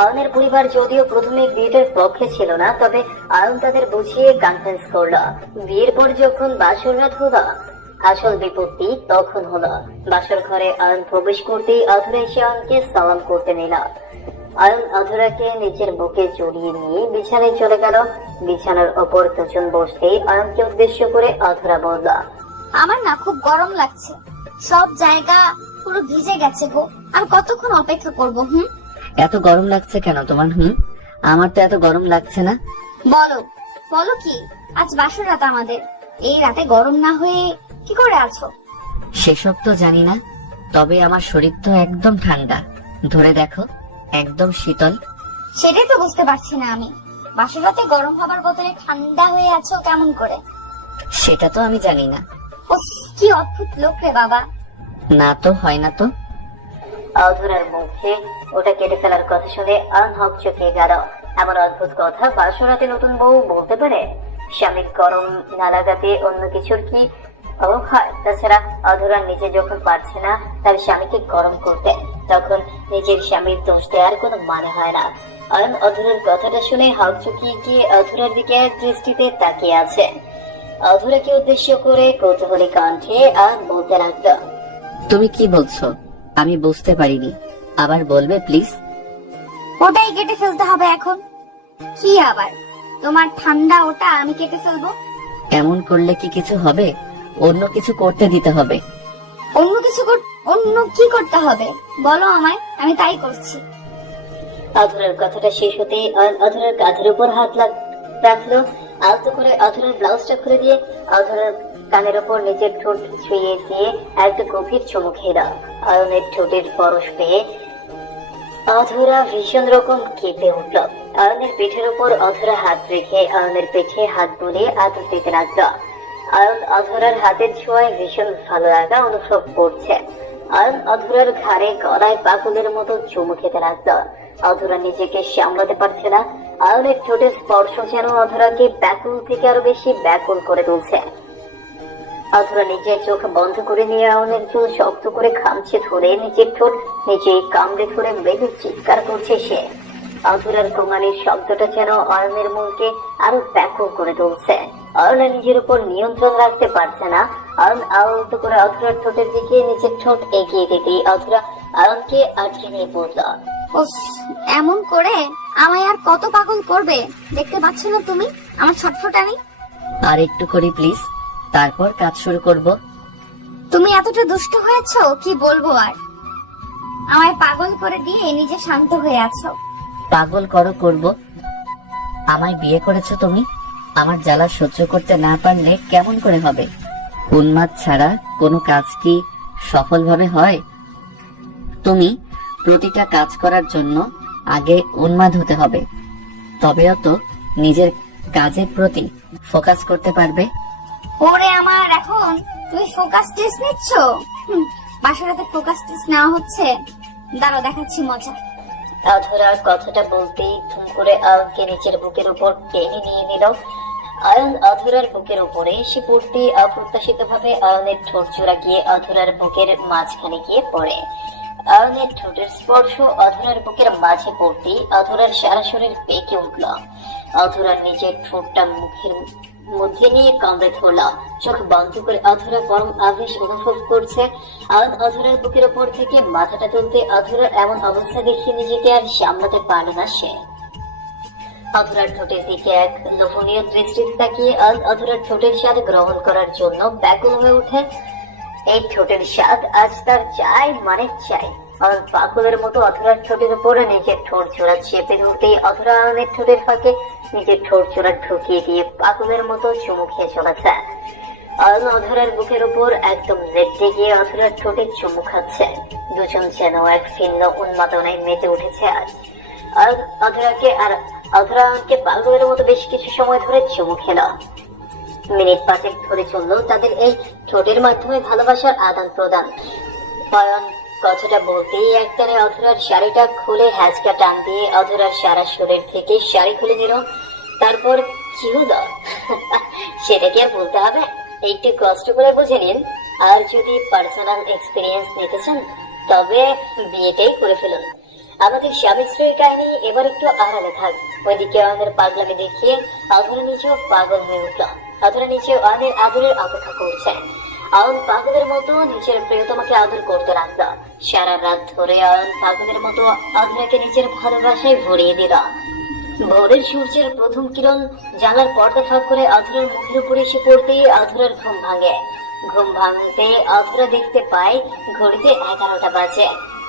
আয়নের পরিবার যদিও প্রথমে বিয়েটার পক্ষে ছিল না, তবে আয়ন তাদের বুঝিয়ে কনভিন্স করলো। বিয়ের পর যখন বাসর রাত হলো, আসল বিপত্তি তখন হলো। বাসর ঘরে আয়ন প্রবেশ করতেই অধরা এসে আয়নকে সালাম করতে নিল। আয়ন অধরাকে নিজের বুকে জড়িয়ে নিয়ে বিছানায় চলে গেল। বিছানার ওপর দুজন বসতেই আয়নকে উদ্দেশ্য করে অধরা বলল, আমার না খুব গরম লাগছে, সব জায়গা পুরো ভিজে গেছে গো। আর কতক্ষণ অপেক্ষা করবো? এত গরম লাগছে কেন তোমার? আমার তো এত গরম লাগছে না। বলো বলো কি, আজ বাসর রাত আমাদের, এই রাতে গরম না হয়ে কি করে আছো? সেসব তো জানি না, তবে আমার শরীর তো একদম ঠান্ডা, ধরে দেখো একদম শীতল। সেটাই তো বুঝতে পারছি না আমি, বাসর রাতে গরম হবার বদলে ঠান্ডা হয়ে আছো কেমন করে? সেটা তো আমি জানি না। উফ, কি অদ্ভুত লোক রে বাবা। না তো হয় না তো। অধরার মুখে ওটা কেটে ফেলার কথা শুনে আয়ন হকচকিয়ে গেল। এমন অদ্ভুত কথা বাসরাতে নতুন বউ বলতে পারে? স্বামীর গরম না লাগাতে অন্য কিছুর কি অভাব হয়? তাছাড়া অধরা নিজে যখন পারছে না তার স্বামীকে গরম করতে, তখন নিজের স্বামীর দোষ দেওয়ার কোনো মানে হয় না। আয়ন অধরার কথাটা শুনে হকচকিয়ে গিয়ে অধরার দিকে এক দৃষ্টিতে তাকিয়ে আছে। অধরাকে উদ্দেশ্য করে কৌতূহলী কণ্ঠে আয়ন বলতে লাগলো, তুমি কি বলছো? আমি বুঝতে পারিনি, আবার বলবে প্লিজ? ওটাই কেটে ফেলতে হবে এখন। কি আবার তোমার ঠান্ডা ওটা আমি কেটে ফেলবো? এমন করলে কি কিছু হবে? অন্য কিছু করতে দিতে হবে। অন্য কি করতে হবে বলো আমায়, আমি তাই করছি। অধরার কথাটা শেষ হতেই অধরার কাঁধের উপর হাত রাখলো। আলতো করে অধরার ব্লাউজটা খুলে দিয়ে অধরার কানের উপর নিজের ঠোঁট ছুঁয়ে দিয়ে একটা গভীর চুমু খেল। আয়নের ঠোঁটের পরশ পেয়ে অধরা ভীষণ রকম কেঁপে উঠল। আয়নের পিঠের উপর অধরা হাত রেখে আয়নের পিঠে হাত বুলিয়ে আদর দিতে লাগলো। আয়ন অধরার হাতের ছোঁয়ায় ভীষণ ভালো লাগা অনুভব করছে। আয়ন অধরার ঘাড়ে গলায় পাগলের মতো চুমু খেতে লাগলো। অধরা নিজেকে সামলাতে পারছে না। আয়নের ঠোঁটের স্পর্শ যেন অধরাকে ব্যাকুল থেকে আরো বেশি ব্যাকুল করে তুলছে। অধরা নিজের চোখ বন্ধ করে নিয়ে আয়নের চুল শক্ত করে খামচে ধরে নিজের ঠোঁট নিজেই কামড়ে ধরে মৃদু চিৎকার করছে সে। অধরার গোঙানির শব্দটা যেন অয়নের মনকে আরো ব্যাকুল করে তুলছে। অয়না নিজের উপর নিয়ন্ত্রণ রাখতে পারছে না। অয়ন আলতো করে অধরার ঠোঁটের দিকে নিজের ঠোঁট এগিয়ে দিতেই অধরা অয়নকে আটকে নিয়ে বলল, উফ, এমন করে আমায় আর কত পাগল করবে? দেখতে পাচ্ছ না তুমি আমার ছটফটানি? আর একটু করি প্লিজ, তারপর কাজ শুরু করব। তুমি এতটা দুষ্ট হয়েছো কি বলবো আর। আমায় পাগল করে দিয়ে নিজে শান্ত হয়ে আছো। পাগল করব। আমায় বিয়ে করেছো তুমি, আমার জ্বালা সহ্য করতে না পারলে কেমন করে হবে? উন্মাদ ছাড়া কোনো কাজ কি সফলভাবে হয়? তুমি প্রতিটা কাজ করার জন্য আগে উন্মাদ হতে হবে, তবেও তো নিজের কাজের প্রতি ফোকাস করতে পারবে। ওরে আমার, এখন তুমি ফোকাস টেস্ট নিচ্ছ? বাসারাতে ফোকাস টেস্ট নেওয়া হচ্ছে, দাঁড়াও দেখাচ্ছি মজা। অধরা কথাটা বলতেই ধুম করে অয়নকে নিচের বুকের উপর টেনে নিয়ে নিল। অয়ন অধরার বুকের উপরে এসে পড়তে অপ্রত্যাশিত ভাবে অয়নের ঠোঁট জোড়া গিয়ে অধরার বুকের মাঝখানে গিয়ে পড়ে। অয়নের ঠোঁটের স্পর্শ অধরার বুকের মাঝে পড়তেই অধরার সারা শরীর পেকে উঠল। অধরার নিজের ঠোঁটটা মুখের মধ্যে নিয়ে কামড়ে ধরল। চোখ বন্ধ করে অধরা গরম আবেশ অনুভব করছে। অয়ন অধরার বুকের উপর থেকে মাথাটা তুলতে অধরার এমন অবস্থা দেখে নিজেকে আর সামলাতে পারল না সে। অধরার ঠোঁটের দিকে এক লোভনীয় দৃষ্টিতে তাকিয়ে অধরার ঠোঁটের স্বাদ গ্রহণ করার জন্য ব্যাকুল হয়ে ওঠে। এই ঠোঁটের স্বাদ আজ তার চাই মানে চাই। অয়ন পাগলের মতো অধরার ঠোঁটের উপরে নিজের ঠোঁট জোড়া চেপে ধরতেই অধরা অয়নের ঠোঁটের ফাঁকে নিজের ঠোঁট জোড়া ঢুকিয়ে দিয়ে পাগলের মতো চুমু খেয়ে চলেছে। অয়ন অধরার বুকের উপর একদম লেটে গিয়ে অধরার ঠোঁটে চুমু খাচ্ছে। দুজন যেন এক ভিন্ন উন্মাদনায় মেতে উঠেছে আজ। অয়ন অধরাকে আর অধরা অয়নকে পাগলের মতো বেশ কিছু সময় ধরে চুমু খেল। মিনিট 5 ধরে চললো তাদের এই ঠোঁটের মাধ্যমে ভালোবাসার আদান প্রদান। অয়ন কথাটা বলতেই একটানে অধরার শাড়িটা খুলে হ্যাচকা টান দিয়ে অধরার সারা শরীর থেকে শাড়ি খুলে নিল। তারপর কি হলো সেটা কি আর বলতে হবে? একটু কষ্ট করে বুঝে নিন। আর যদি পার্সোনাল এক্সপিরিয়েন্স নিতে চান তবে বিয়েটাই করে ফেলুন। আমাদের স্বামী স্ত্রীর কাহিনী এবার একটু আড়ালে থাক। ওইদিকে অয়নের পাগলামি দেখিয়ে অধরা নিজেও পাগল হয়ে উঠল। অধরা নিচে অয়নের আদরের অপেক্ষা করছে। অয়ন পাগলের মতো নিজের প্রিয়তমাকে আদর করতে লাগলো। সারা রাত ধরে অয়ন পাগলের মতো অধরাকে নিজের ভালোবাসায় ভরিয়ে দিল। ভোরের সূর্যের প্রথম কিরণ জানলার পর্দা ফাঁক করে অধরার মুখের উপরে এসে পড়তেই অধরার ঘুম ভাঙে। ঘুম ভাঙতে অধরা দেখতে পায় ঘড়িতে 11টা বাজে।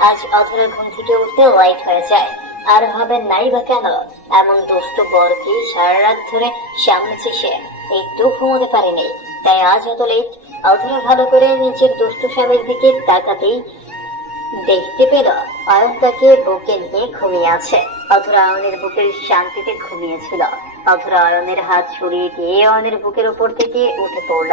আজ অধরার ঘুম থেকে উঠতে লাইট হয়ে যায়। আর হবে নাই বা কেন, এমন দুষ্ট বরকে সারা রাত ধরে সামনেছে সে, একটু ঘুমোতে পারেনি। তাই আজ এত লেট। অধরা ভালো করে নিজের দুষ্ট স্বামীর দিকে তাকাতেই দেখতে পেল অয়ন তাকে বুকে নিয়ে ঘুমিয়ে আছে। অধরা অয়নের বুকের শান্তিতে ঘুমিয়েছিল। অধরা অয়নের হাত ছড়িয়ে দিয়ে অয়নের বুকের উপর থেকে উঠে পড়ল।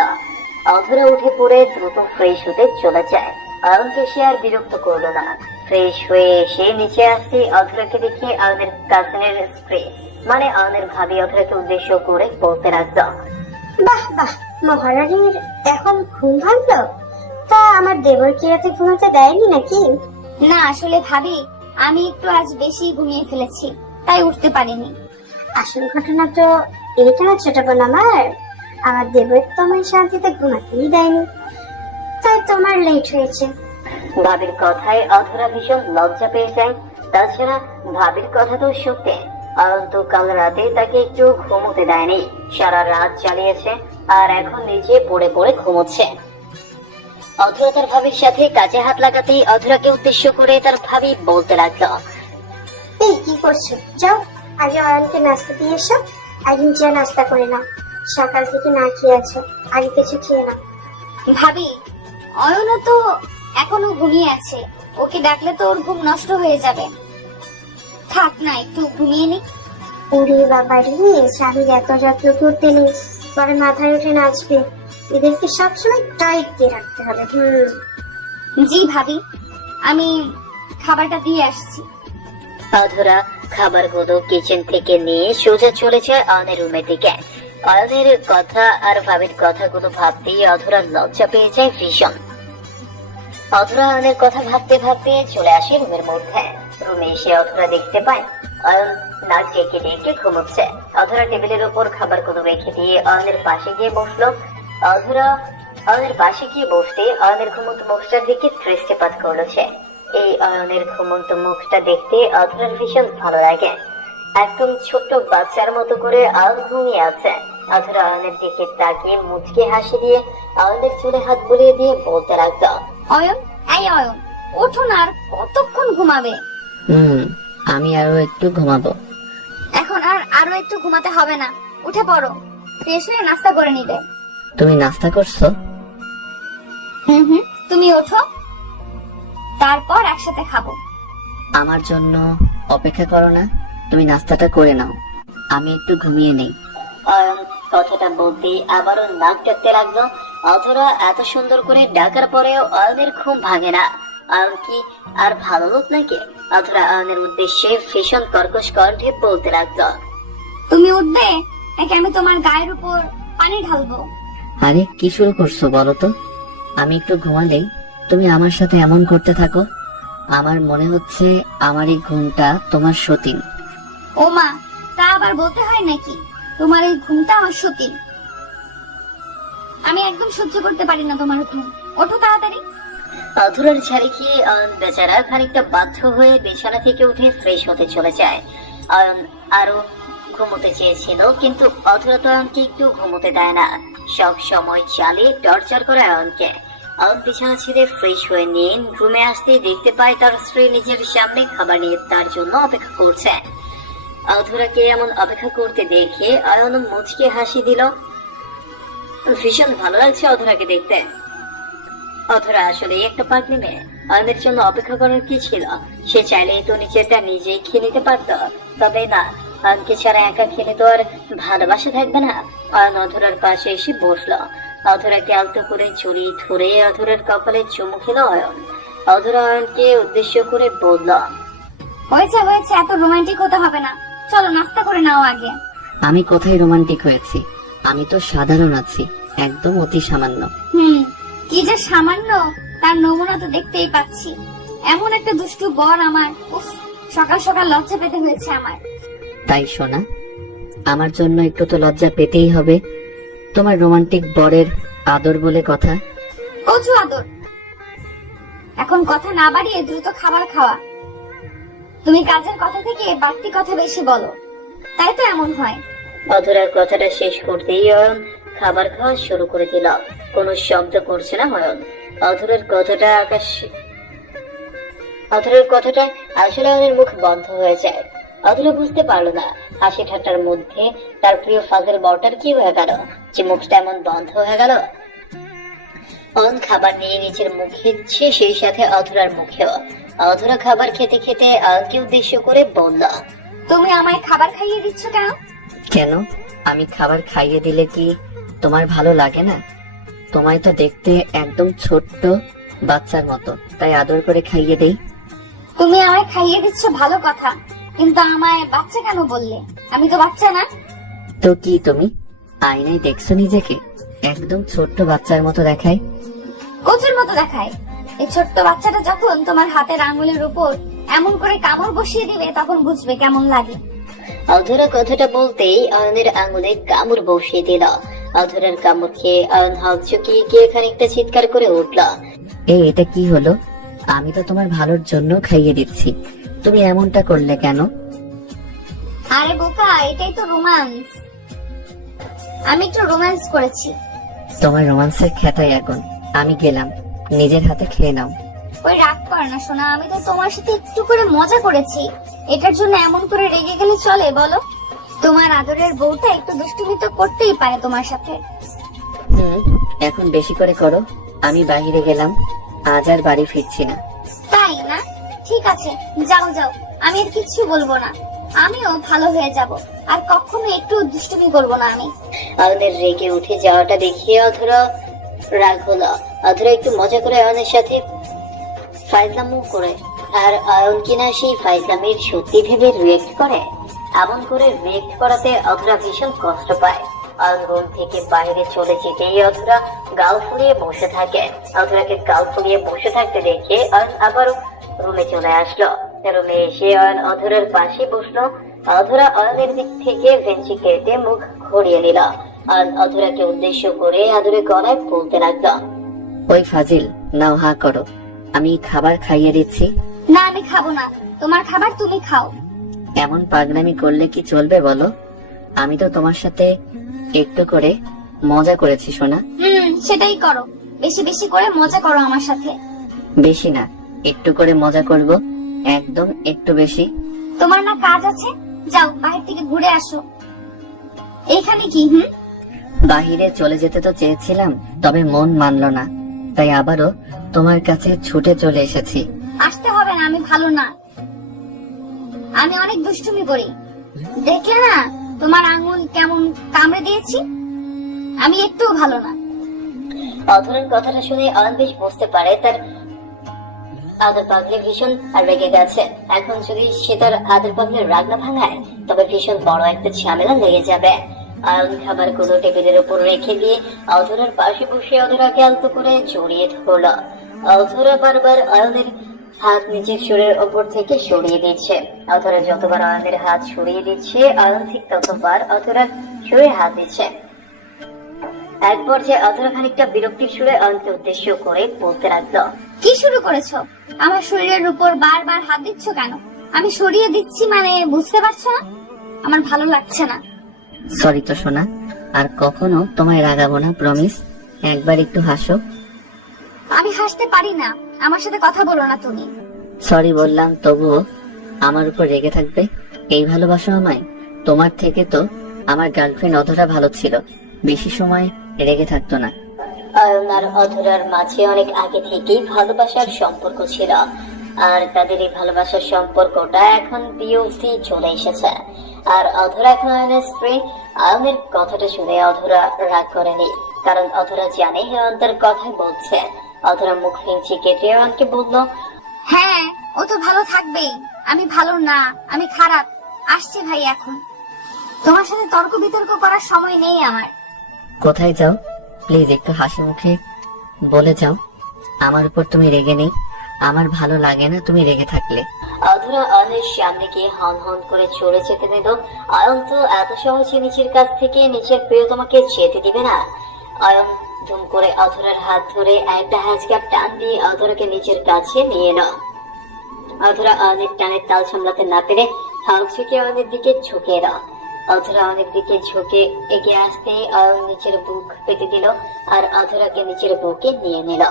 অধরা উঠে পড়ে দ্রুত ফ্রেশ হতে চলে যায়। অয়নকে সে আর বিরক্ত করলো না। ফ্রেশ হয়ে এসে নিচে আসতে অধরাকে দেখে অয়নের কাজিনের স্ত্রী মানে অয়নের ভাবি অধরাকে উদ্দেশ্য করে বলতে লাগলো, বাহ বাহ, মহারানীর এখন ঘুম ভাঙলো? তা আমার দেবর কি রাতে ঘুমাতে দেয়নি নাকি? না আসলে ভাবি, আমি একটু আজ বেশি ঘুমিয়ে ফেলেছি, তাই উঠতে পারিনি। আসল ঘটনা তো এটা না ছোট বোন, আমার দেবর তো আমার শান্তিতে ঘুমাতেই দেয়নি, তাই তোমার লেট হয়েছে। ভাবির কথায় অধরা ভীষণ লজ্জা পেয়ে যায়। তাছাড়া ভাবির কথা তো সত্যি। অয়ন তো কাল রাতে তাকে একটু ঘুমোতে দেয়নি, সারা রাত চালিয়েছে আর এখন নিজে পড়ে পড়ে ঘুমোচ্ছে। অধরা তার ভাবির সাথে কাজে হাত লাগাতেই অধরাকে উদ্দেশ্য করে তার ভাবি বলতে লাগলো, এই কি করছো? যাও আগে অয়নকে নাস্তা দিয়ে এসো, আগে যা নাস্তা করে নাও, সকাল থেকে না খেয়ে আছো, আগে কিছু খেয়ে নাও। ভাবি, অয়নও তো এখনো ঘুমিয়ে আছে, ওকে ডাকলে তো ওর ঘুম নষ্ট হয়ে যাবে। থাক না, একটু ঘুমিয়ে নি। ওরে বাবা রে, স্বামীর এত যত্ন করতে নেই, পরে মাথায় উঠে নাচবে। এদেরকে সবসময় টাইট দিয়ে রাখতে হবে। জি ভাবি, আমি খাবারটা দিয়ে আসছি। অধরা খাবারগুলো কিচেন থেকে নিয়ে সোজা চলে যায় অয়নের রুমের দিকে। অয়নের কথা আর ভাবির কথাগুলো ভাবতেই অধরা লজ্জা পেয়ে যায় ভীষণ। অধরা অয়নের কথা ভাবতে ভাবতে চলে আসে রুমের মধ্যে। রুমে এসে অধরা দেখতে পায় অয়ন নাক ডেকে ডেকে ঘুমোচ্ছে। অধরা টেবিলের উপর খাবারগুলো রেখে দিয়ে অয়নের পাশে গিয়ে বসলো। অধরা অয়নের পাশে গিয়ে বসতে অয়নের ঘুমন্ত মুখটার দিকে দৃষ্টিপাত করলো সে। এই অয়নের ঘুমন্ত মুখটা দেখতে অধরার ভীষণ ভালো লাগে। একদম ছোট্ট বাচ্চার মতো করে অয়ন ঘুমিয়ে আছে। অধরা অয়নের দিকে তাকিয়ে মুচকে হাসি দিয়ে অয়নের চুলে হাত বুলিয়ে দিয়ে বলতে লাগলো, অয়ন, এই অয়ন, ওঠো না, আর কতক্ষণ ঘুমাবে? আমি আরো একটু ঘুমাবো। এখন আর আরো একটু ঘুমাতে হবে না, উঠে পড়ো, ফ্রেশ হয়ে নাস্তা করে নিবে। তুমি নাস্তা করছো? হুম, তুমি ওঠো, তারপর একসাথে খাবো। আমার জন্য অপেক্ষা করো না, তুমি নাস্তাটা করে নাও, আমি একটু ঘুমিয়ে নেই। অয়ন কথাটা বলতেই আবারও নাক ডাকতে লাগলো। অধরা এত সুন্দর করে ডাকার পরেও অয়নের ঘুম ভাঙে না। অয়ন কি আর ভালো লোক নাকি? অধরা অয়নের উদ্দেশ্যে ভীষণ কর্কশ কণ্ঠে বলতে লাগলো, তুমি উঠবে নাকি আমি তোমার গায়ের উপর পানি ঢালবো? আরে কি শুরু করছো বলো তো? আমি একটু ঘুমালেই তুমি আমার সাথে এমন করতে থাকো। আমার মনে হচ্ছে আমার এই ঘুমটা তোমার সতীন। ও মা, তা আবার বলতে হয় নাকি? তোমার এই ঘুমটা আমার সতীন। আমি একদম সহ্য করতে পারি না তোমার ঘুম। ওঠো তাড়াতাড়ি। অধরার ঝাড়ি খেয়ে অয়ন বেচারা খানিকটা বাধ্য হয়ে বিছানা থেকে উঠে ফ্রেশ হতে চলে যায়। অয়ন আরো ঘুমোতে চেয়েছিল, কিন্তু অধরা তো অয়নকে একটু ঘুমোতে দেয় না। সব সময় চালিয়ে টর্চার করে অয়নকে। অয়ন বিছানা ছেড়ে ফ্রেশ হয়ে নিয়ে রুমে আসতেই দেখতে পায় তার স্ত্রী নিজের সামনে খাবার নিয়ে তার জন্য অপেক্ষা করছে। অধরাকে এমন অপেক্ষা করতে দেখে অয়ন মুচকে হাসি দিল। ভীষণ ভালো লাগছে অধরাকে দেখতে। অধরা আসলে একটা পাগলি মেয়ে। অয়নের জন্য অপেক্ষা করার কি ছিল? সে চাইলেই তো নিজেরটা নিজেই খেয়ে নিতে পারত। তবে না, অয়নকে ছাড়া একা খেলে তো আর ভালোবাসা থাকবে না। অয়ন অধরার পাশে এসে বসলো। অধরাকে আলতো করে জড়িয়ে ধরে অধরার কপালে চুমু খেলো অয়ন। অধরা অয়নকে উদ্দেশ্য করে বলল, হয়েছে হয়েছে, এত রোমান্টিক হতে হবে না, চলো নাস্তা করে নাও আগে। আমি কোথায় রোমান্টিক হয়েছি? আমি তো সাধারণ আছি, একদম অতি সামান্য। কি যে সামান্য, তার নমুনা তো দেখতেই পাচ্ছি। এমন একটা দুষ্টু বর আমার, উফ, সকাল সকাল লজ্জা পেতে হয়েছে আমার। তাই শোনা, আমার জন্য একটু তো লজ্জা পেতেই হবে। তোমার রোমান্টিক বরের আদর বলে কথা। কচু আদর। এখন কথা না বাড়িয়ে দ্রুত খাবার খাওয়া। তুমি কাজের কথা থেকে বাড়তি কথা বেশি বলো, তাই তো এমন হয়। অধরার কথাটা শেষ করতেই অয়ন খাবার খাওয়া শুরু করে দিল। কোনো শব্দ করছে না অয়ন। অধরার কথাটা আসলে অয়নের মুখ বন্ধ হয়ে যায়। অধরা বুঝতে পারলো না হাসি ঠাট্টার মধ্যে তার প্রিয় ফাজেল বরটার কি হয়ে গেল, যে মুখটা এমন বন্ধ হয়ে গেল। অয়ন খাবার নিয়ে নিজের মুখে দিচ্ছে, সেই সাথে অধরার মুখেও। অধরা খাবার খেতে খেতে অয়নকে উদ্দেশ্য করে বলল, তুমি আমায় খাবার খাইয়ে দিচ্ছ কেন? কেন? আমি খাবার খাইয়ে দিলে কি তোমার ভালো লাগে না? তোমায় তো দেখতে একদম ছোট্ট বাচ্চার মতো, তাই আদর করে খাইয়ে দেই। তুমি আমায় খাইয়ে দিচ্ছ ভালো কথা, কিন্তু আমায় বাচ্চা কেন বললে? আমি তো বাচ্চা না। তো কি তুমি আয়নায় দেখছো নিজেকে? একদম ছোট্ট বাচ্চার মতো দেখায়। কচুর মতো দেখায়। এই ছোট্ট বাচ্চাটা যখন তোমার হাতের আঙ্গুলের উপর এমন করে কামড় বসিয়ে দিবে, তখন বুঝবে কেমন লাগে। অধরা কথাটা বলতেই অয়নের আঙুলে কামড় বসিয়ে দিল। অধরার কামড় খেয়ে অয়ন হকচকিয়ে গিয়ে খানিকটা চিৎকার করে উঠল। এটা কি হলো? আমি তো তোমার ভালোর জন্য খাইয়ে দিচ্ছি, তুমি এমনটা করলে কেন? আরে বোকা, এটাই তো রোমান্স। আমি একটু রোমান্স করেছি। তোমার রোমান্সের খেতাই এখন। আমি গেলাম, নিজের হাতে খেয়ে নাও। ওই রাগ কর না সোনা, আমি তো তোমার সাথে একটু করে মজা করেছি। এটার জন্য এমন করে রেগে গেলে চলে বলো? তোমার আদরের বউটা একটু দুষ্টুমি তো করতেই পারে তোমার সাথে। এখন বেশি করে করো। আমি বাইরে গেলাম, আজ আর বাড়ি ফিরছি না। তাই না? ঠিক আছে, যাও যাও, আমি আর কিচ্ছু বলবো না। আমিও ভালো হয়ে যাব, আর কখনো একটু দুষ্টুমি করবো না আমি। অয়নের রেগে উঠে যাওয়াটা দেখিয়ে অধরা রাগ হলো। অধরা একটু মজা করে অয়নের সাথে ফাইজলামও করে, আর অয়ন কিনা সেই ফাইজলামির সত্যি ভেবে রিয়েক্ট করে। এমন করে রিয়েক্ট করাতে অধরা ভীষণ কষ্ট পায়। অয়ন রুম থেকে বাইরে চলে যেতেই অধরা গাল ফুলিয়ে বসে থাকে। অধরাকে গাল ফুলিয়ে বসে থাকতে দেখে অয়ন আবারও রুমে চলে আসলো। রুমে এসে অয়ন অধরার পাশে বসলো। অধরা অয়নের দিক থেকে ভেঞ্চি কেটে মুখ ঘুরিয়ে নিল। অয়ন অধরাকে উদ্দেশ্য করে আদুরে গলায় বলতে লাগলো, ওই ফাজিল, নাও হা করো, আমি খাবার খাইয়ে দিচ্ছি। না, আমি খাবো না, তোমার খাবার তুমি খাও। এমন পাগলামি করলে কি চলবে বলো? আমি তো তোমার সাথে একটু করে মজা করেছি সোনা। সেটাই করো, বেশি বেশি করে মজা করো আমার সাথে। বেশি না, একটু করে মজা করব, একদম একটু বেশি। তোমার না কাজ আছে, যাও বাইরে থেকে ঘুরে আসো। এইখানে কি? বাহিরে চলে যেতে তো চেয়েছিলাম, তবে মন মানলো না, তাই আবারও তোমার কাছে ছুটে চলে এসেছি। আসতে হবে না, আমি ভালো না, আমি অনেক দুষ্টুমি করি। দেখলে না তোমার আঙুল কেমন কামড়ে দিয়েছি, আমি একটুও ভালো না। অধরার কথাটা শুনে অয়ন বেশ বুঝতে পারে তার আদর পাগলে ভীষণ রেগে গেছে। এখন যদি সে তার আদর পাগলে রাগ না ভাঙায়, তবে ভীষণ বড় একটা ঝামেলা লেগে যাবে। অয়ন খাবারগুলো টেবিলের উপর রেখে দিয়ে অধরার পাশে বসে অধরাকে আলতো করে জড়িয়ে ধরল। অধরা বারবার অয়নের হাত নিজের শরীরের ওপর থেকে সরিয়ে দিচ্ছে। অধরা যতবার অয়নের হাত সরিয়ে দিচ্ছে, অয়ন ঠিক ততবার অধরার শরীরে হাত দিচ্ছে। এক পর্যায়ে অধরা খানিকটা বিরক্তির সুরে অয়নকে উদ্দেশ্য করে বলতে লাগলো, কি শুরু করেছো? আমার শরীরের উপর বারবার হাত দিচ্ছ কেন? আমি সরিয়ে দিচ্ছি মানে বুঝতে পারছো না? আমার ভালো লাগছে না। সরি তো সোনা, আর কখনো তোমায় রাগাবো না, প্রমিস। একবার একটু হাসো। আমি হাসতে পারি না, আমার সাথে কথা বলো না তুমি। সরি বললাম, তবুও আমার উপর রেগে থাকবে? এই ভালোবাসো আমায়? তোমার থেকে তো আমার গার্লফ্রেন্ড অধরা ভালো ছিল, বেশি সময় রেগে থাকতো না। অয়ন আর অধরার মাঝে অনেক আগে থেকেই ভালোবাসার সম্পর্ক ছিল, আর তাদের এই ভালোবাসার সম্পর্কটা এখন বিওসি চলে এসেছে। আর অধরা এখন অয়নের স্ত্রী। অয়নের কথাটা শুনে অধরা রাগ করেনি, কারণ অধরা জানে অয়ন তার কথাই বলছে। অধরা মুখ ফিঞ্চি কেটে অয়নকে বলল, হ্যাঁ, ও তো ভালো থাকবেই, আমি ভালো না, আমি খারাপ। আসছি ভাই, এখন তোমার সাথে তর্ক বিতর্ক করার সময় নেই আমার। কোথায় যাও? প্লিজ একটু হাসি মুখে বলে যাও, আমার উপর তুমি রেগে নেই। আমার ভালো লাগে না তুমি রেগে থাকলে। অধরা অয়নের সামনে গিয়ে হন হন করে চলে যেতে নিল। অয়ন তো এত সহজে নিজের কাছ থেকে নিজের প্রিয়তমাকে যেতে দিবে না। অয়ন ধুম করে অধরার হাত ধরে একটা হ্যাচক্যাপ টান দিয়ে অধরাকে নিজের কাছে নিয়ে এলো। অধরা অয়নের টানের তাল সামলাতে না পেরে হাল ঝুঁকে অয়নের দিকে ঝুঁকে এলো। অধরা অয়নের দিকে ঝুঁকে এগিয়ে আসতে অয়ন নিচের বুক পেতে দিল আর অধরাকে নিচের বুকে নিয়ে নিল।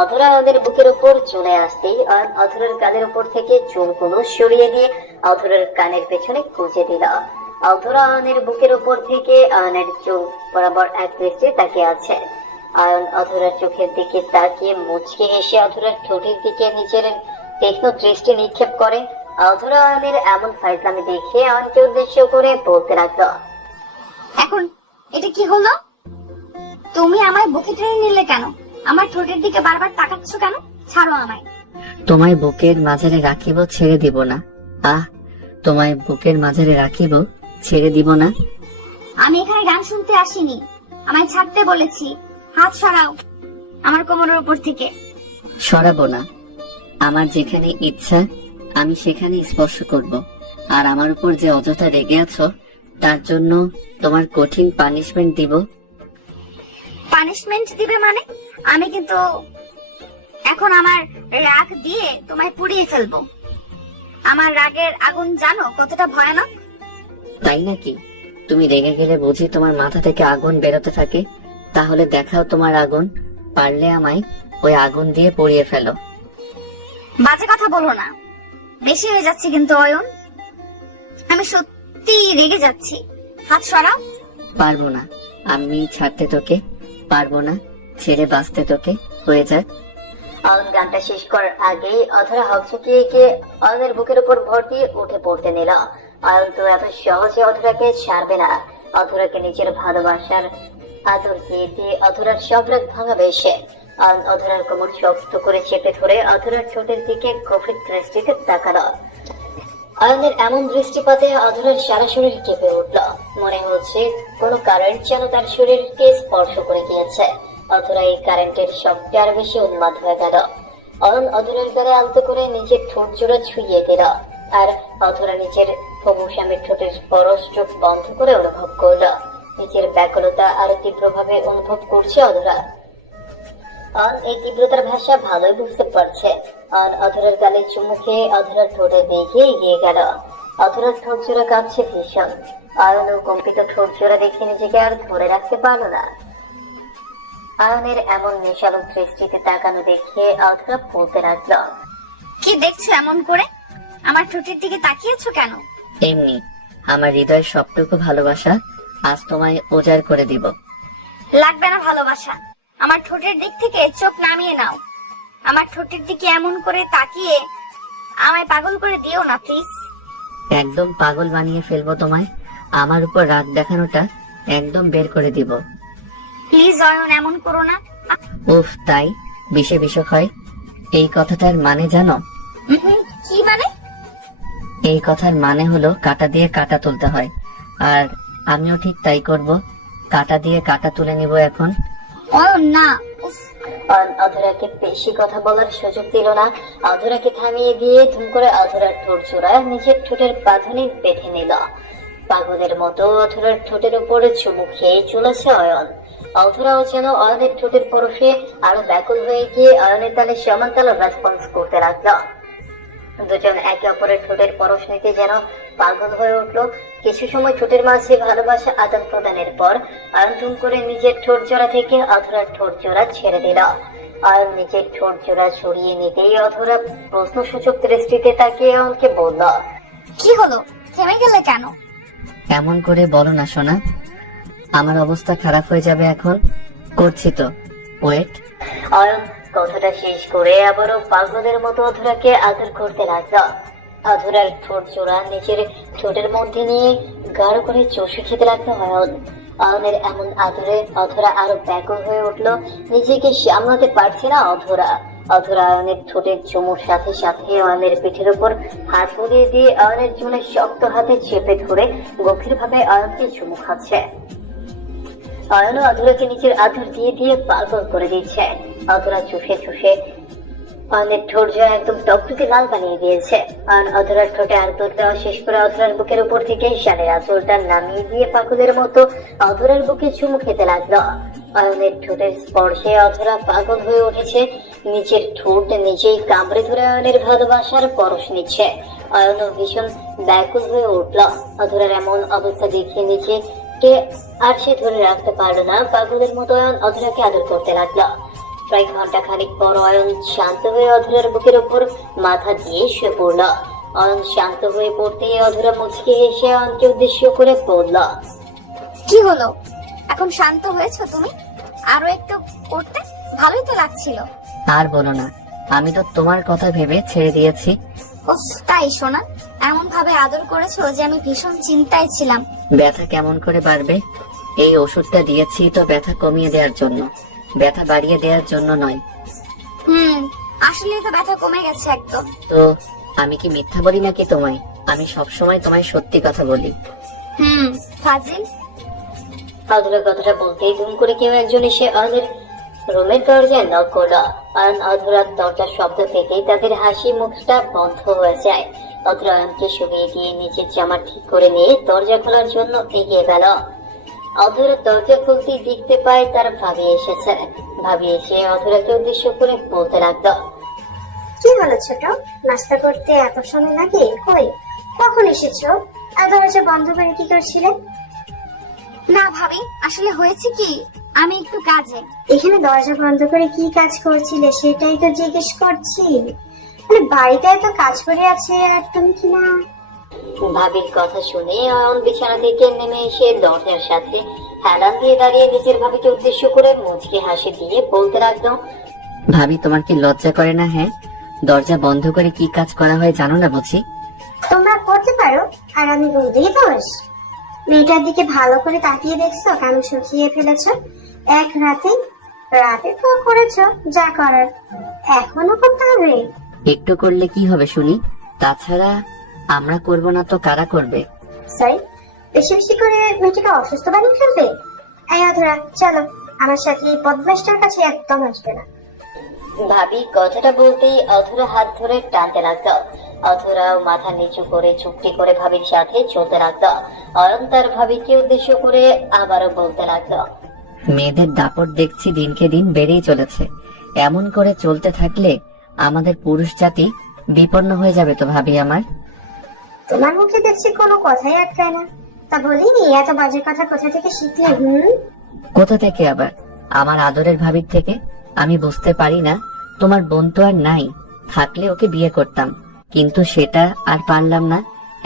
অধরা অয়নের বুকের উপর চলে আসতেই অয়ন অধরার কানের উপর থেকে চুলগুলো সরিয়ে দিয়ে অধরার কানের পেছনে গুঁজে দিল। অধরা অয়নের বুকের উপর থেকে অয়নের চোখ বরাবর এক দৃষ্টি তাকিয়ে আছে। অয়ন অধরার চোখের দিকে তাকিয়ে মুচকে হেসে অধরার ঠোঁটের দিকে নিজের তীক্ষ্ণ দৃষ্টি নিক্ষেপ করে। অধরা অয়নের এমন ফাইজলামি দেখে অয়নকে উদ্দেশ্য করে বলতে লাগলো, এখন এটা কি হলো? তুমি আমায় বুকে টেনে নিলে কেন? আমার ঠোঁটের দিকে বারবার তাকাচ্ছ কেন? ছাড়ো আমায়। তোমায় বুকের মাঝারে রাখিব, ছেড়ে দিব না। আহ, তোমায় বুকের মাঝারে রাখিব, ছেড়ে দিব না। আমি এখানে গান শুনতে আসিনি, আমায় ছাড়তে বলেছি। হাত সরাও আমার কোমরের উপর থেকে। সরাবো না, আমার যেখানে ইচ্ছা আমি সেখানে স্পর্শ করব। আর আমার উপর যে অযথা রেগে আছো তার জন্য তোমার কঠিন পানিশমেন্ট দিব। পানিশমেন্ট দিবে মানে? আমি কিন্তু এখন আমার রাগ দিয়ে তোমায় পুড়িয়ে ফেলবো। আমার রাগের আগুন জানো কতটা ভয়ানক? তাই নাকি? তুমি রেগে গেলে বুঝি তোমার মাথা থেকে আগুন বেরোতে থাকে? তাহলে দেখাও তোমার আগুন, পারলে আমায় ওই আগুন দিয়ে পুড়িয়ে ফেলো। বাজে কথা বলো না, বেশি হয়ে যাচ্ছে কিন্তু অয়ন, আমি সত্যি রেগে যাচ্ছি। হাত সরাও। পারবো না, আমি ছাড়তে তোকে পারবো না, ছেড়ে বাঁচতে তোকে, হয়ে যাক। অয়ন গানটা শেষ করার আগেই অধরা হকচকিয়ে গিয়ে অয়নের বুকের উপর ভর দিয়ে উঠে পড়তে নিল। অয়ন তো এত সহজে অধরাকে ছাড়বে না। অধরাকে নিজের ভালোবাসার আদর দিয়ে দিয়ে অধরার সব রাগ ভাঙাবে সে। অয়ন অধরার কোমর শক্ত করে চেপে ধরে অধরার ঠোঁটের দিকে গভীর দৃষ্টিতে তাকালো। অয়নের এমন দৃষ্টিপাতে অধরার সারা শরীর কেঁপে উঠল। মনে হচ্ছে কোনো কারেন্ট যেন তার শরীরকে স্পর্শ করে গিয়েছে। অধরা এই কারেন্টের শব্দে আরো বেশি উন্মাদ হয়ে গেল। অয়ন অধরার গালে আলতো করে নিজের ঠোঁট জোড়া ছুঁয়ে দিল, আর অধরা নিজের হবু স্বামীর ঠোঁটের স্পর্শ চোখ বন্ধ করে অনুভব করলো। নিজের ব্যাকুলতা আরো তীব্রভাবে অনুভব করছে অধরা। অয়ন এই তীব্রতার ভাষা ভালোই বুঝতে পারছে। অয়ন অধরার গালে চুমু খেয়ে অধরার ঠোঁটের দিকে এগিয়ে গেল। অধরার ঠোঁট জোড়া কাঁপছে ভীষণ। অয়ন ও কম্পিত ঠোঁট জোড়া দেখে নিজেকে আর ধরে রাখতে পারল না। অয়নের এমন নেশালো দৃষ্টিতে তাকানো দেখে অধরা বলতে লাগলো, কি দেখছো এমন করে? আমার ঠোঁটের দিকে তাকিয়েছো কেন? এমনি আমার হৃদয়ের সবটুকু ভালোবাসা আজ তোমায় উজাড় করে দিব। লাগবে না ভালোবাসা। আমার ঠোঁটের দিক থেকে চোখ নামিয়ে নাও। আমার ঠোঁটের দিকে এমন করে তাকিয়ে আমায় পাগল করে দিও না প্লিজ। একদম পাগল বানিয়ে ফেলবো তোমায়। আমার উপর রাগ দেখানোটা একদম বের করে দিব। প্লিজ অয়ন, এমন করো না। উফ, তাই বিষে বিষক হয়। এই কথাটার মানে জানো? কি মানে? এই কথার মানে হলো কাঁটা দিয়ে কাঁটা তুলতে হয়, আর আমিও ঠিক তাই করব। কাঁটা দিয়ে কাঁটা তুলে নিব এখন। অয়ন না। উফ, অয়ন অধরাকে বেশি কথা বলার সুযোগ দিল না। অধরাকে থামিয়ে দিয়ে ধুম করে অধরার ঠোঁট জোড়ায় নিজের ঠোঁটের বাঁধনে বেঁধে নিল। পাগলের মতো অধরার ঠোঁটের উপরে চুমু খেয়ে চলেছে অয়ন। অধরাও যেন অয়নের ঠোঁটের পরশে আরো ব্যাকুল হয়ে গিয়ে অয়নের তালে সমান তালে রেসপন্স করতে লাগলো। দুজন একে অপরের ঠোঁটের পরশ নিতে যেন পাগল হয়ে উঠলো। কিছু সময় ঠোঁটের মাঝে ভালোবাসা আদান প্রদানের পর অয়ন ধুম করে নিজের ঠোঁট জোড়া থেকে অধরার ঠোঁট জোড়া ছেড়ে দিল। অয়ন নিজের ঠোঁট জোড়া ছড়িয়ে নিতেই অধরা প্রশ্নসূচক দৃষ্টিতে তাকিয়ে অয়নকে বলল, কি হলো? থেমে গেলে কেন? এমন করে বলো না সোনা, আমার অবস্থা খারাপ হয়ে যাবে এখন। করছি তো, ওয়েট। অয়ন কথাটা শেষ করে আবারও পাগলের মতো অধরাকে আদর করতে লাগলো। অধরার ঠোঁট জোড়া নিজের ঠোঁটের মধ্যে নিয়ে গাঢ় করে চষে খেতে লাগলো অয়ন। অয়নের এমন আদরে অধরা আরো ব্যাকুল হয়ে উঠলো। নিজেকে সামলাতে পারছে না অধরা। অধরা অয়নের ঠোঁটের চুমুর সাথে সাথে অয়নের পিঠের উপর হাত বুলিয়ে দিয়ে অয়নের চুলে শক্ত হাতে চেপে ধরে গভীরভাবে অয়নকে চুমু খাচ্ছে। অয়ন অধরাকে নিজের আদর দিয়ে দিয়ে পাগল করে দিচ্ছে। অধরা চুষে চুষে অয়নের ঠোঁট জোড়া একদম টকটকে লাল বানিয়ে দিয়েছে। অয়ন অধরার ঠোঁটে আদর দেওয়া শেষ করে অধরার বুকের উপর থেকে শালের আঁচলটা নামিয়ে দিয়ে পাগলের মতো অধরার বুকে চুমু খেতে লাগলো। অয়নের ঠোঁটের স্পর্শে অধরা পাগল হয়ে উঠেছে। নিজের ঠোঁট নিজেই কামড়ে ধরে অয়নের ভালোবাসার পরশ নিচ্ছে। অয়নও ভীষণ ব্যাকুল হয়ে উঠল। অধরার এমন অবস্থা দেখে নিজেকে আর সে ধরে রাখতে পারলো না। পাগলের মতো অয়ন অধরাকে আদর করতে লাগলো। প্রায় ঘন্টা খানিক পর অয়ন শান্ত হয়ে অধরার বুকের উপর মাথা দিয়ে শুয়ে পড়ল। অয়ন শান্ত হয়ে পড়তে অধরা মুচকে হেসে অয়নকে উদ্দেশ্য করে বলল, কি হলো? এখন শান্ত হয়েছো তুমি? আরো একটু করতে ভালোই তো লাগছিল। আর বলো না, আমি তো তোমার কথা ভেবে ছেড়ে দিয়েছি। উফ, তাই শোনা, এমন ভাবে আদর করেছো যে আমি ভীষণ চিন্তায় ছিলাম। ব্যথা কেমন করে বাড়বে? এই ওষুধটা দিয়েছি তো ব্যথা কমিয়ে দেওয়ার জন্য, ব্যথা বাড়িয়ে দেওয়ার জন্য নয়। আসলে তো ব্যথা কমে গেছে একদম। তো আমি কি মিথ্যা বলি নাকি তোমায়? আমি সবসময় তোমায় সত্যি কথা বলি। ফাজিল। অধরা কথাটা বলতেই ধুম করে কেউ একজন এসে অয়নের রুমের দরজায় নক করলো। অয়ন অধরার দরজার শব্দ পেতেই তাদের হাসি মুখটা বন্ধ হয়ে যায়। অধরা অয়নকে শুবিয়ে দিয়ে নিজের জামা ঠিক করে নিয়ে দরজা খোলার জন্য এগিয়ে গেল। অধরা দরজা খুলতেই দেখতে পায় তার ভাবি এসেছে। ভাবি এসে অধরাকে উদ্দেশ্য করে বলতে লাগলো, কি হলো ছোট? নাস্তা করতে এত সময় লাগে? কই, কখন এসেছো? আর দরজা বন্ধ করে কি করছিলে? না ভাবি, আসলে হয়েছে কি, আমি একটু কাজে। এখানে দরজা বন্ধ করে কি কাজ করছিলে সেটাই তো জিজ্ঞেস করছি। মানে বাড়িতে এত কাজ করে আছে আর তুমি কি না? ভাবির কথা শুনে অয়ন বিছানা থেকে নেমে এসে দরজার সাথে হেলান দিয়ে দাঁড়িয়ে নিজের ভাবিকে উদ্দেশ্য করে মুচকি হাসি দিয়ে বলতে লাগলো, ভাবি, তোমার কি লজ্জা করে না? হ্যাঁ, দরজা বন্ধ করে কি কাজ করা হয় জানো না বুঝি? তোমরা করতে পারো আর আমি বলতেই দোষ। মেয়েটার দিকে ভালো করে তাকিয়ে দেখছো কেমন শুকিয়ে ফেলেছো এক রাতে। রাতে তো করেছো যা করার, এখনো করতে হবে? একটু করলে কি হবে শুনি? তাছাড়া আমরা করব না তো কারা করবে? সরি, বেশি বেশি করে মেয়েটাকে অসুস্থ বানিয়ে ফেলবে। এই অধরা, চলো আমার সাথে এই বদমাশটার কাছে একদম আসবে না। ভাবি কথাটা বলতেই অধরা হাত ধরে টানতে লাগলো। অধরাও মাথা নিচু করে চুপটি করে ভাবির সাথে চলতে লাগলো। অয়ন তার ভাবিকে উদ্দেশ্য করে আবারও বলতে লাগলো। মেয়েদের দাপট দেখছি দিনকে দিন বেড়েই চলেছে। এমন করে চলতে থাকলে আমাদের পুরুষ জাতি বিপন্ন হয়ে যাবে তো ভাবি আমার। তোমার মুখে দেখছি কোনো কথাই আটকায় না। তা বলিনি এত বাজে কথা কোথা থেকে শিখলে? কোথা থেকে আবার? আমার আদরের ভাবির থেকে। আমি বুঝতে পারি না, তোমার বোন তো আর নাই, থাকলে ওকে বিয়ে করতাম, কিন্তু সেটা আর পারলাম না।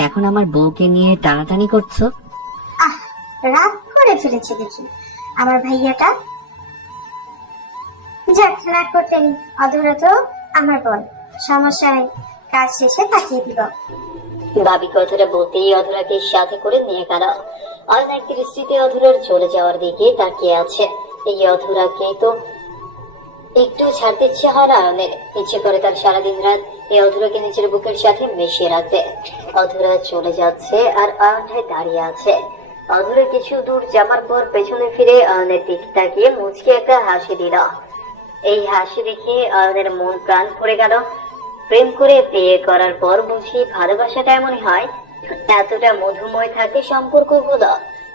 এখন আমার বউকে নিয়ে টানাটানি করছো। আহ, রাগ করে ফেলেছে দেখি আমার ভাইয়াটা। যাক, রাগ করতে নেই, অধরা তো আমার বোন, সমস্যা নেই, কাজ শেষে পাঠিয়ে দিব। ভাবি কথাটা বলতেই অধরাকে সাথে করে নিয়ে গেল। অয়ন এক দৃষ্টিতে অধরার চলে যাওয়ার দিকে তাকিয়ে আছে। এই অধরাকে তো একটু ছাড়তে ইচ্ছে হয় না অয়নের। ইচ্ছে করে তার সারাদিন রাত এই অধরাকে নিজের বুকের সাথে মিশিয়ে রাখতে। অধরা চলে যাচ্ছে আর অয়ন দাঁড়িয়ে আছে। অধরা কিছু দূর যাবার পর পেছনে ফিরে অয়নের দিকে তাকিয়ে মুচকে একটা হাসি দিল। এই হাসি দেখে অয়নের মন প্রাণ ভরে গেল। প্রেম করে বিয়ে করার পর বুঝি ভালোবাসাটা এমনই হয়, এতটা মধুময় থাকে সম্পর্কগুলো।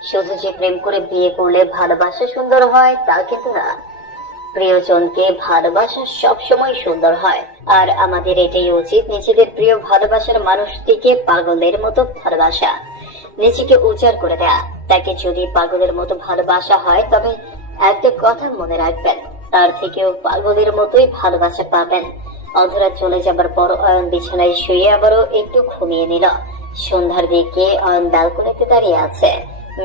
শুধু যে প্রেম করে বিয়ে করলে ভালোবাসা সুন্দর হয় তা কিন্তু না। প্রিয়জনকে ভালোবাসা সবসময় সুন্দর হয়। আর আমাদের এটাই উচিত, নিজেদের প্রিয় ভালোবাসার মানুষটিকে পাগলের মতো ভালোবাসা, নিজেকে উজাড় করে দেয়া। তাকে যদি পাগলের মতো ভালোবাসা হয় তবে একটা কথা মনে রাখবেন, তার থেকেও পাগলের মতোই ভালোবাসা পাবেন। অধরা চলে যাবার পর অয়ন বিছানায় শুয়ে আবারও একটু ঘুমিয়ে নিল। সন্ধ্যার দিকে অয়ন ব্যালকনিতে দাঁড়িয়ে আছে।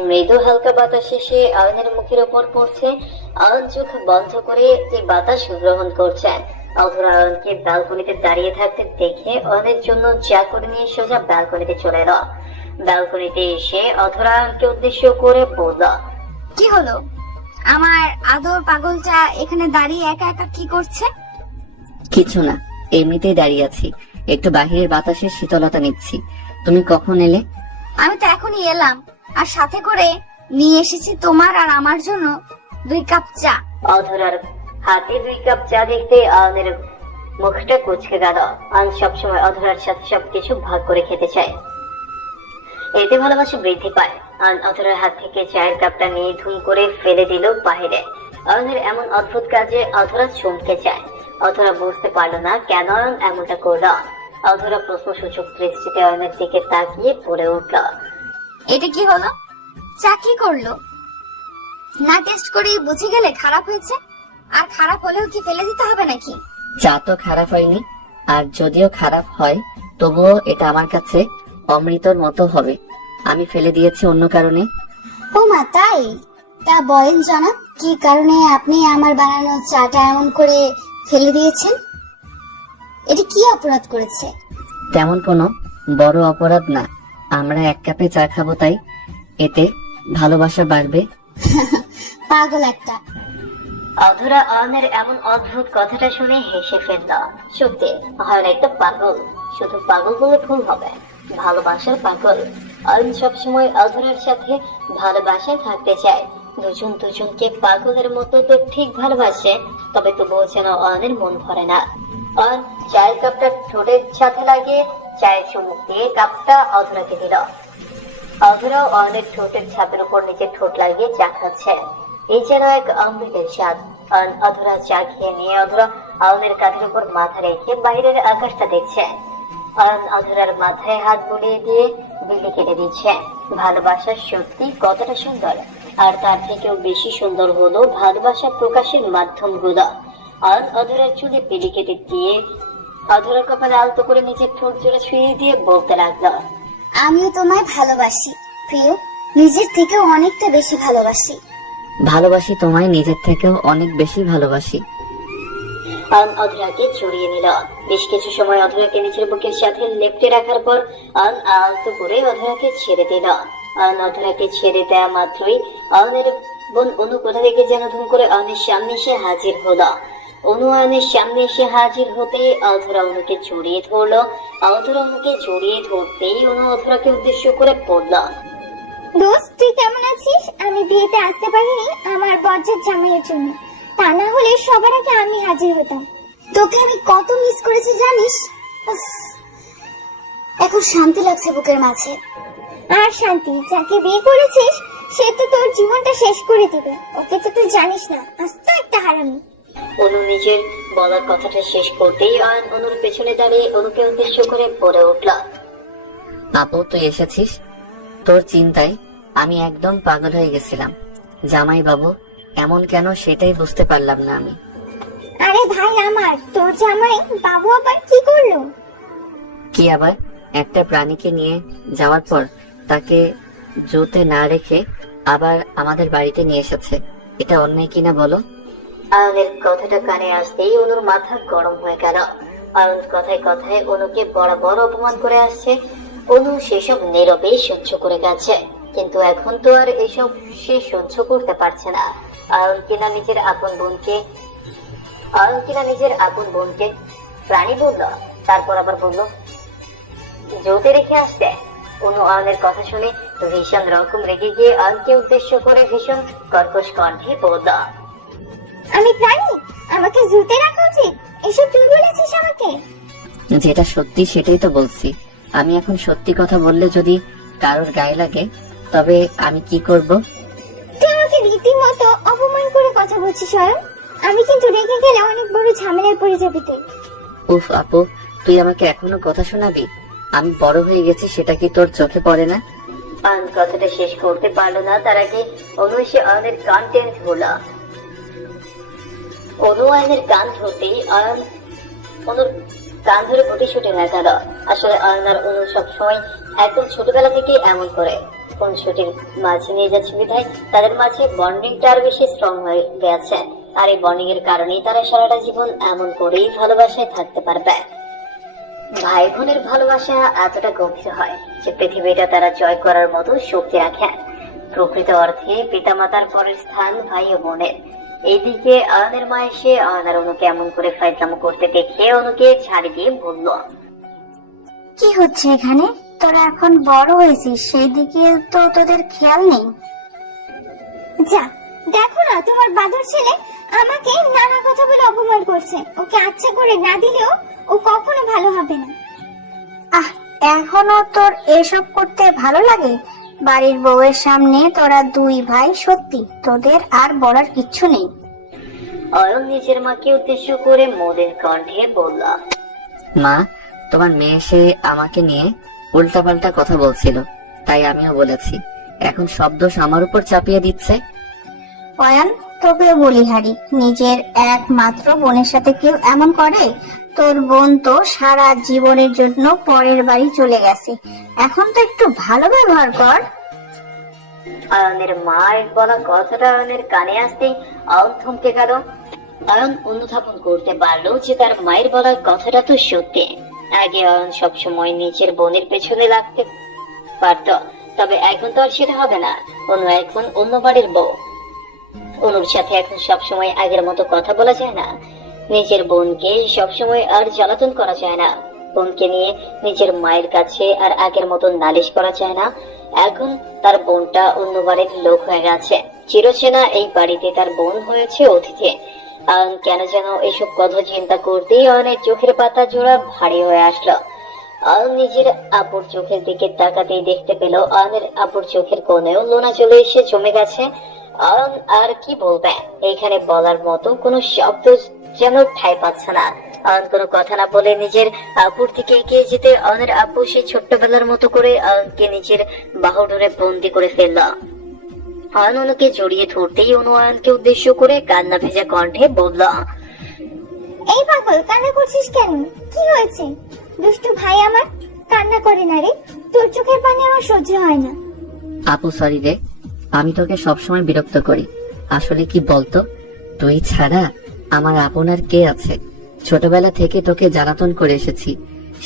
মৃদু হালকা বাতাস এসে অয়নের মুখের উপর পড়ছে। অয়ন চোখ বন্ধ করে এই বাতাস গ্রহণ করছে। অধরা অয়নকে ব্যালকনিতে দাঁড়িয়ে থাকতে দেখে অয়নের জন্য চা করে নিয়ে সোজা ব্যালকনিতে চলে এলো। ব্যালকনিতে এসে অধরা অয়নকে উদ্দেশ্য করে বলল, কি হলো? আমার আদর পাগলটা এখানে দাঁড়িয়ে একা একা কি করছে? কিছু না, এমনিতেই দাঁড়িয়ে আছি, একটু বাহিরের বাতাসের শীতলতা নিচ্ছি। তুমি কখন এলে? আমি তো এখনই এলাম, আর সাথে করে নিয়ে এসেছি তোমার আর আমার জন্য 2 কাপ চা। অধরার হাতে 2 কাপ চা দেখতে অয়নের মুখটা কুঁচকে গেল। অয়ন সবসময় অধরার সাথে সবকিছু ভাগ করে খেতে চায়, এতে ভালোবাসা বৃদ্ধি পায়। অয়ন অধরার হাত থেকে চায়ের কাপটা নিয়ে ধুম করে ফেলে দিল বাহিরে। অয়নের এমন অদ্ভুত কাজে অধরা চমকে যায়। অধরা বুঝতে পারল না কেন অয়ন এমনটা করল। অধরা প্রশ্নসূচক দৃষ্টিতে অয়নের দিকে তাকিয়ে পড়ে উঠল, এটা কি হলো? চা কি করলো? না টেস্ট করেই বুঝে গেলে খারাপ হয়েছে? আর খারাপ হলেও কি ফেলে দিতে হবে নাকি? চা তো খারাপ হয়নি, আর যদিও খারাপ হয় তবুও এটা আমার কাছে অমৃতর মতো হবে। আমি ফেলে দিয়েছি অন্য কারণে। ও মা, তাই? তা বলেন জনাব, কি কারণে আপনি আমার বানানো চাটা এমন করে ফেলে দিয়েছেন? এটা কি অপরাধ করেছে? তেমন কোনো বড় অপরাধ না, আমরা 1 কাপে চা খাবো তাই, এতে ভালোবাসা বাড়বে। পাগল একটা। অধরা অয়নের এমন অদ্ভুত কথাটা শুনে হেসে ফেলল। সত্যি অয়ন একটা পাগল, শুধু পাগল বলে ভুল হবে, ভালোবাসার পাগল। অয়ন সবসময় অধরার সাথে ভালোবাসায় থাকতে চায়। দুজন দুজনকে পাগলের মতো তো ঠিক ভালোবাসে, তবে তবুও যেন অয়নের মন ভরে না। অয়ন চায়ের কাপটা ঠোঁটের সাথে লাগিয়ে চায়ের চুমুক দিয়ে কাপটা অধরাকে দিল। অধরাও অয়নের ঠোঁটের ছাপের উপর নিজের ঠোঁট লাগিয়ে চা খাচ্ছে। এই যেন এক অমৃতের স্বাদ। অয়ন অধরা চা খেয়ে নিয়ে অধরা অয়নের কাঁধের উপর মাথা রেখে বাইরের আকাশটা দেখছে। অয়ন অধরার মাথায় হাত বুলিয়ে দিয়ে বিলি কেটে দিচ্ছে। ভালোবাসা সত্যি কতটা সুন্দর, আর তার থেকেও বেশি সুন্দর হলো ভালোবাসা প্রকাশের মাধ্যমগুলো। অয়ন অধরার চুলে বিলি কেটে দিয়ে অধরার কপালে আলতো করে নিজের ঠোঁট জোড়া ছুঁয়ে দিয়ে বলতে লাগলো, আমিও তোমায় ভালোবাসি প্রিয়, নিজের থেকেও অনেকটা বেশি ভালোবাসি। ভালোবাসি তোমায় নিজের থেকেও অনেক বেশি ভালোবাসি। অয়ন অধরাকে জড়িয়ে নিল। বেশ কিছু সময় অধরাকে নিজের বুকের সাথে লেপ্টে রাখার পর অয়ন আলতো করে অধরাকে ছেড়ে দিল। অয়ন অধরাকে ছেড়ে দেওয়া মাত্রই অয়নের বোন অনু কোথা থেকে যেন ধুম করে অয়নের সামনে এসে হাজির হলো। অনু অয়নের সামনে এসে হাজির হতেই অধরা অনুকে জড়িয়ে ধরলো। অধরা অনুকে জড়িয়ে ধরতেই অনু অধরাকে উদ্দেশ্য করে পড়ল, দোস্ত, তুই কেমন আছিস? আমি বিয়েতে আসতে পারিনি আমার বজ্জাত জামাইয়ের জন্য, তা না হলে সবার আগে আমি হাজির হতাম। তোকে আমি কত মিস করেছি জানিস? উফ, এখন শান্তি লাগছে বুকের মাঝে। আর শান্তি, যাকে বিয়ে করেছিস সে তো তোর জীবনটা শেষ করে দিবে। ওকে তো তুই জানিস না, আস্ত একটা হারামি। অনু নিজের বলার কথাটা শেষ করতেই অয়ন অনুর পেছনে দাঁড়িয়ে অনুকে উদ্দেশ্য করে পড়ে উঠল। আপু তুই এসেছিস? তোর চিন্তায় আমি একদম পাগল হয়ে গেছিলাম। জামাই বাবু এমন কেন সেটাই বুঝতে পারলাম না আমি। আরে ভাই আমার, তোর জামাই বাবু আবার কি করলো? কি আবার? একটা প্রাণীকে নিয়ে যাওয়ার পর তাকে জুতে না রেখে আবার আমাদের বাড়িতে নিয়ে এসেছে। এটা অন্যায় কিনা বলো? অয়নের কথাটা কানে আসতেই অনুর মাথা গরম হয়ে গেল। অয়ন কথায় কথায় অনুকে বরাবর অপমান করে আসছে। অনু সেসব নীরবেই সহ্য করে গেছে, কিন্তু এখন তো আর এসব সে সহ্য করতে পারছে না। অয়ন কিনা নিজের আপন বোনকে প্রাণী বলল, তারপর আবার বলল জোতে রেখে আসতে। অনু অয়নের কথা শুনে ভীষণ রকম রেগে গিয়ে অয়নকে উদ্দেশ্য করে ভীষণ কর্কশ কণ্ঠে বলল, আমি প্রাণী? আমাকে জুতে রাখা উচিত? এসব তুই বলেছিস আমাকে? যেটা সত্যি সেটাই তো বলছি। আমি এখন সত্যি কথা বললে যদি কারোর গায়ে লাগে তবে আমি কি করব? তুই আমাকে রীতিমতো অপমান করে কথা বলছিস অয়ন। আমি কিন্তু রেগে গেলে অনেক বড় ঝামেলায় পড়ে যাবি তুই। উফ আপু, তুই আমাকে এখনো কথা শোনাবি? আমি বড় হয়ে গেছি সেটা কি তোর চোখে পড়ে না? অয়ন কথাটা শেষ করতে পারলো না, তার আগে অনু এসে অয়নের কান টেনে ধরল। অনু অয়নের কান ধরতেই অয়ন অনুর কান ধরে ছুটে হয়ে গেল। আসলে অয়ন আর অনু সবসময় একদম ছোটবেলা থেকে এমন করে। কোন ছুটির মাঝে নিয়ে যাচ্ছে বিধায় তাদের মাঝে বন্ডিংটা আরো বেশি স্ট্রং হয়ে গেছে। আর এই বন্ডিং এর কারণেই তারা সারাটা জীবন এমন করেই ভালোবাসায় থাকতে পারবে। ভাই বোনের ভালোবাসা এতটা গভীর হয় যে পৃথিবীটা তারা জয় করার মতো শক্তি রাখে। প্রকৃত অর্থে পিতামাতার পরের স্থান ভাই ও বোনের। এইদিকে অয়নের মা এসে অয়ন আর অনুকে এমন করে ফাইজলামো করতে দেখে অনুকে ছাড়ি দিয়ে বলল, কি হচ্ছে এখানে? তোরা এখন বড় হয়েছিস, সেই দিকে তো তোদের খেয়াল নেই। যা দেখো না, তোমার বাদর ছেলে আমাকে নানা কথা বলে অপমান করছে। ওকে আচ্ছা করে না দিলেও ও কখনো ভালো হবে না। আহ, এখনো তোর এসব করতে ভালো লাগে? বাড়ির বউয়ের সামনে তোরা দুই ভাই, সত্যি তোদের আর বলার কিচ্ছু নেই। অয়ন নিজের মাকে উদ্দেশ্য করে মদের কণ্ঠে বলল, মা, তোমার মেয়ে এসে আমাকে নিয়ে উল্টাপাল্টা কথা বলছিল, তাই আমিও বলেছি। এখন সব দোষ আমার উপর চাপিয়ে দিচ্ছে। অয়ন, তোকে বলি হারি, নিজের একমাত্র বোনের সাথে কেউ এমন করে? তোর বোন তো সারা জীবনের জন্য পরের বাড়ি চলে গেছে, এখন তো একটু ভালো ব্যবহার কর। অয়নের মায়ের বলা কথাটা অয়নের কানে আসতেই অয়ন থমকে গেল। অয়ন অনুধাবন করতে পারলো যে তার মায়ের বলা কথাটা তো সত্যি। আগে অয়ন সবসময় নিজের বোনের পেছনে লাগতে পারত, তবে এখন তো আর সেটা হবে না। অনু এখন অন্য বাড়ির বউ। অনুর সাথে এখন সবসময় আগের মতো কথা বলা যায় না। নিজের বোনকে সবসময় আর জ্বালাতন করা যায় না। বোনকে নিয়ে নিজের মায়ের কাছে আর আগের মতো নালিশ করা যায় না। এখন তার বোনটা অন্য বাড়ির লোক হয়ে গেছে। চিরচেনা এই বাড়িতে তার বোন হয়েছে অতিথি। অয়ন কেন যেন এইসব কথা চিন্তা করতেই অয়নের চোখের পাতা জোড়া ভারী হয়ে আসলো। অয়ন নিজের আপুর চোখের দিকে তাকাতেই দেখতে পেল অয়নের আপুর চোখের কোণেও লোনা চলে এসে জমে গেছে। অয়ন আর কি বলবে, এইখানে বলার মতো কোনো শব্দ যেন ঠাঁই পাচ্ছে না। অয়ন কোনো কথা না বলে নিজের আপুর দিকে এগিয়ে যেতে অয়নের আপু সেই ছোট্টবেলার মতো করে অয়নকে নিজের বাহু ধরে বন্দি করে ফেলল। অয়ন অনুকে জড়িয়ে ধরতেই অনু অয়নকে উদ্দেশ্য করে কান্না ভেজা কণ্ঠে বলল, এই পাগল, কান্না করছিস কেন? কি হয়েছে? দুষ্টু ভাই আমার কান্না করে না রে, তোর চোখের পানি আমার সহ্য হয় না। আপু সরি রে, আমি তোকে সবসময় বিরক্ত করি। আসলে কি বলতো, তুই ছাড়া আমার আপনার কে আছে? ছোটবেলা থেকে তোকে জ্বালাতন করে এসেছি,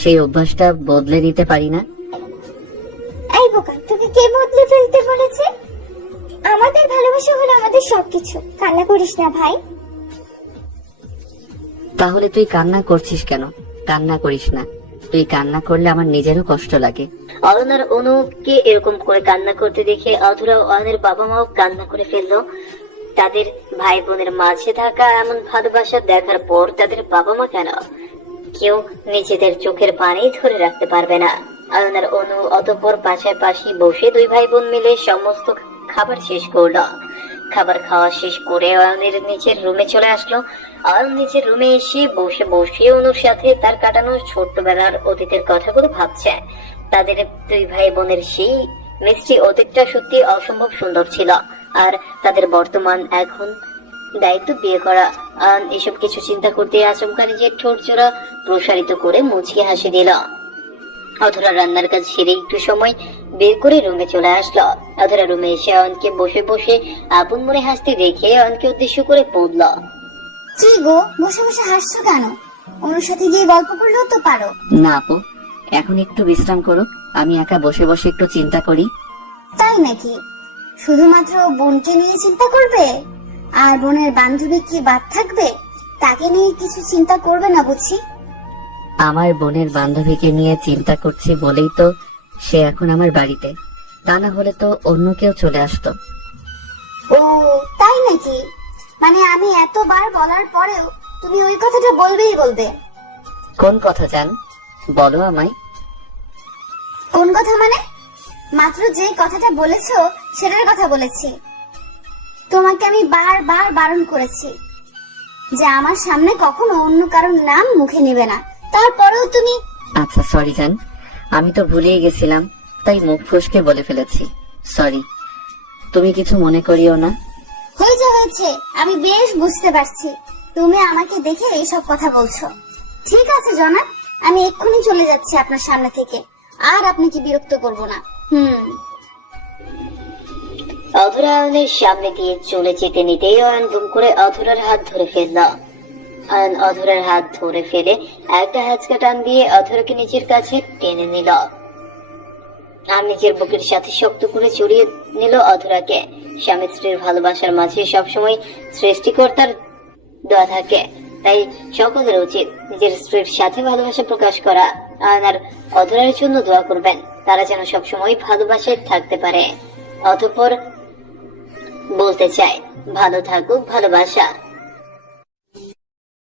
সেই অভ্যাসটা বদলে নিতে পারি না। এই বোকা, তোকে কে বদলে ফেলতে বলেছে? আমাদের ভালোবাসা হলো আমাদের সবকিছু। কান্না করিস না ভাই। তাহলে তুই কান্না করছিস কেন? কান্না করিস না, তুই কান্না করলে আমার নিজেরও কষ্ট লাগে। অয়ন আর অনুকে এরকম করে কান্না করতে দেখে অধরা অয়নের বাবা মাও কান্না করে ফেললো। তাদের ভাই বোনের মাঝে থাকা এমন ভালোবাসা দেখার পর তাদের বাবা মা কেন কেউ নিজেদের চোখের পানি ধরে রাখতে পারবে না। আয়ন আর অনু অতঃপর পাশাপাশি বসে দুই ভাই বোন মিলে সমস্ত খাবার শেষ করলো। খাবার খাওয়া শেষ করে অয়নের নিচের রুমে চলে আসলো। অয়ন নিচের রুমে এসে বসে বসে অনুর সাথে তার কাটানো ছোট্টবেলার অতীতের কথাগুলো ভাবছে। তাদের দুই ভাই বোনের সেই মিষ্টি অতীতটা সত্যি অসম্ভব সুন্দর ছিল। আর তাদের বর্তমান এখন দায়িত্ব বিয়ে করা। অয়ন এসব কিছু চিন্তা করতে আচমকা নিজের ঠোঁট জোড়া প্রসারিত করে মুচকি হাসি দিল। অধরা রান্নার কাজ সেরে একটু সময় বের করে রুমে চলে আসলো। অধরা রুমে এসে অয়নকে বসে বসে আপন মনে হাসতে দেখে অয়নকে উদ্দেশ্য করে বলল, কি গো, বসে বসে হাসছো কেন? অনুর সাথে গিয়ে গল্প করলেও তো পারো। না আপু, এখন একটু বিশ্রাম করুক, আমি একা বসে বসে একটু চিন্তা করি। তাই নাকি? শুধুমাত্র বোনকে নিয়ে চিন্তা করবে? আর বোনের বান্ধবী কি বাদ থাকবে? তাকে নিয়ে কিছু চিন্তা করবে না বুঝি? আমার বোনের বান্ধবীকে নিয়ে চিন্তা করছি বলেই তো সে এখন আমার বাড়িতে, তা না হলে তো অন্য কেউ চলে আসতো। ও তাই নাকি? মানে আমি এতবার বলার পরেও তুমি ওই কথাটা বলবেই বলবে? কোন কথা জান, বলো আমায়। কোন কথা মানে? মাত্র যে কথাটা বলেছো সেটার কথা বলেছি। তোমাকে আমি বারবার বারণ করেছি যে আমার সামনে কখনো অন্য কারোর নাম মুখে নেবে না, তারপরেও তুমি। আচ্ছা সরি জান, আমি তো ভুলেই গেছিলাম, তাই মুখ ফসকে বলে ফেলেছি, সরি। তুমি কিছু মনে করিও না। হয়েছে, আমি বেশ বুঝতে পারছি তুমি আমাকে দেখে এইসব কথা বলছো। ঠিক আছে জনাব, আমি এক্ষুনি চলে যাচ্ছি আপনার সামনে থেকে, আর আপনাকে বিরক্ত করব না। অধরা অয়নের সামনে দিয়ে চলে যেতে নিতেই অয়ন দুম করে অধরার হাত ধরে ফেলল। অয়ন অধরার হাত ধরে ফেলে একটা হ্যাচকা টান দিয়ে অধরাকে নিজের কাছে টেনে নিল আর নিজের বুকের সাথে শক্ত করে জড়িয়ে নিল অধরাকে। স্বামী স্ত্রীর ভালোবাসার মাঝে সবসময় সৃষ্টিকর্তার দোয়া থাকে, তাই সকলের উচিত নিজের স্ত্রীর সাথে ভালোবাসা প্রকাশ করা। অয়ন আর অধরার জন্য দোয়া করবেন, তারা যেন সবসময় ভালোবাসায় থাকতে পারে। অতঃপর বলতে চায়, ভালো থাকুক ভালোবাসা।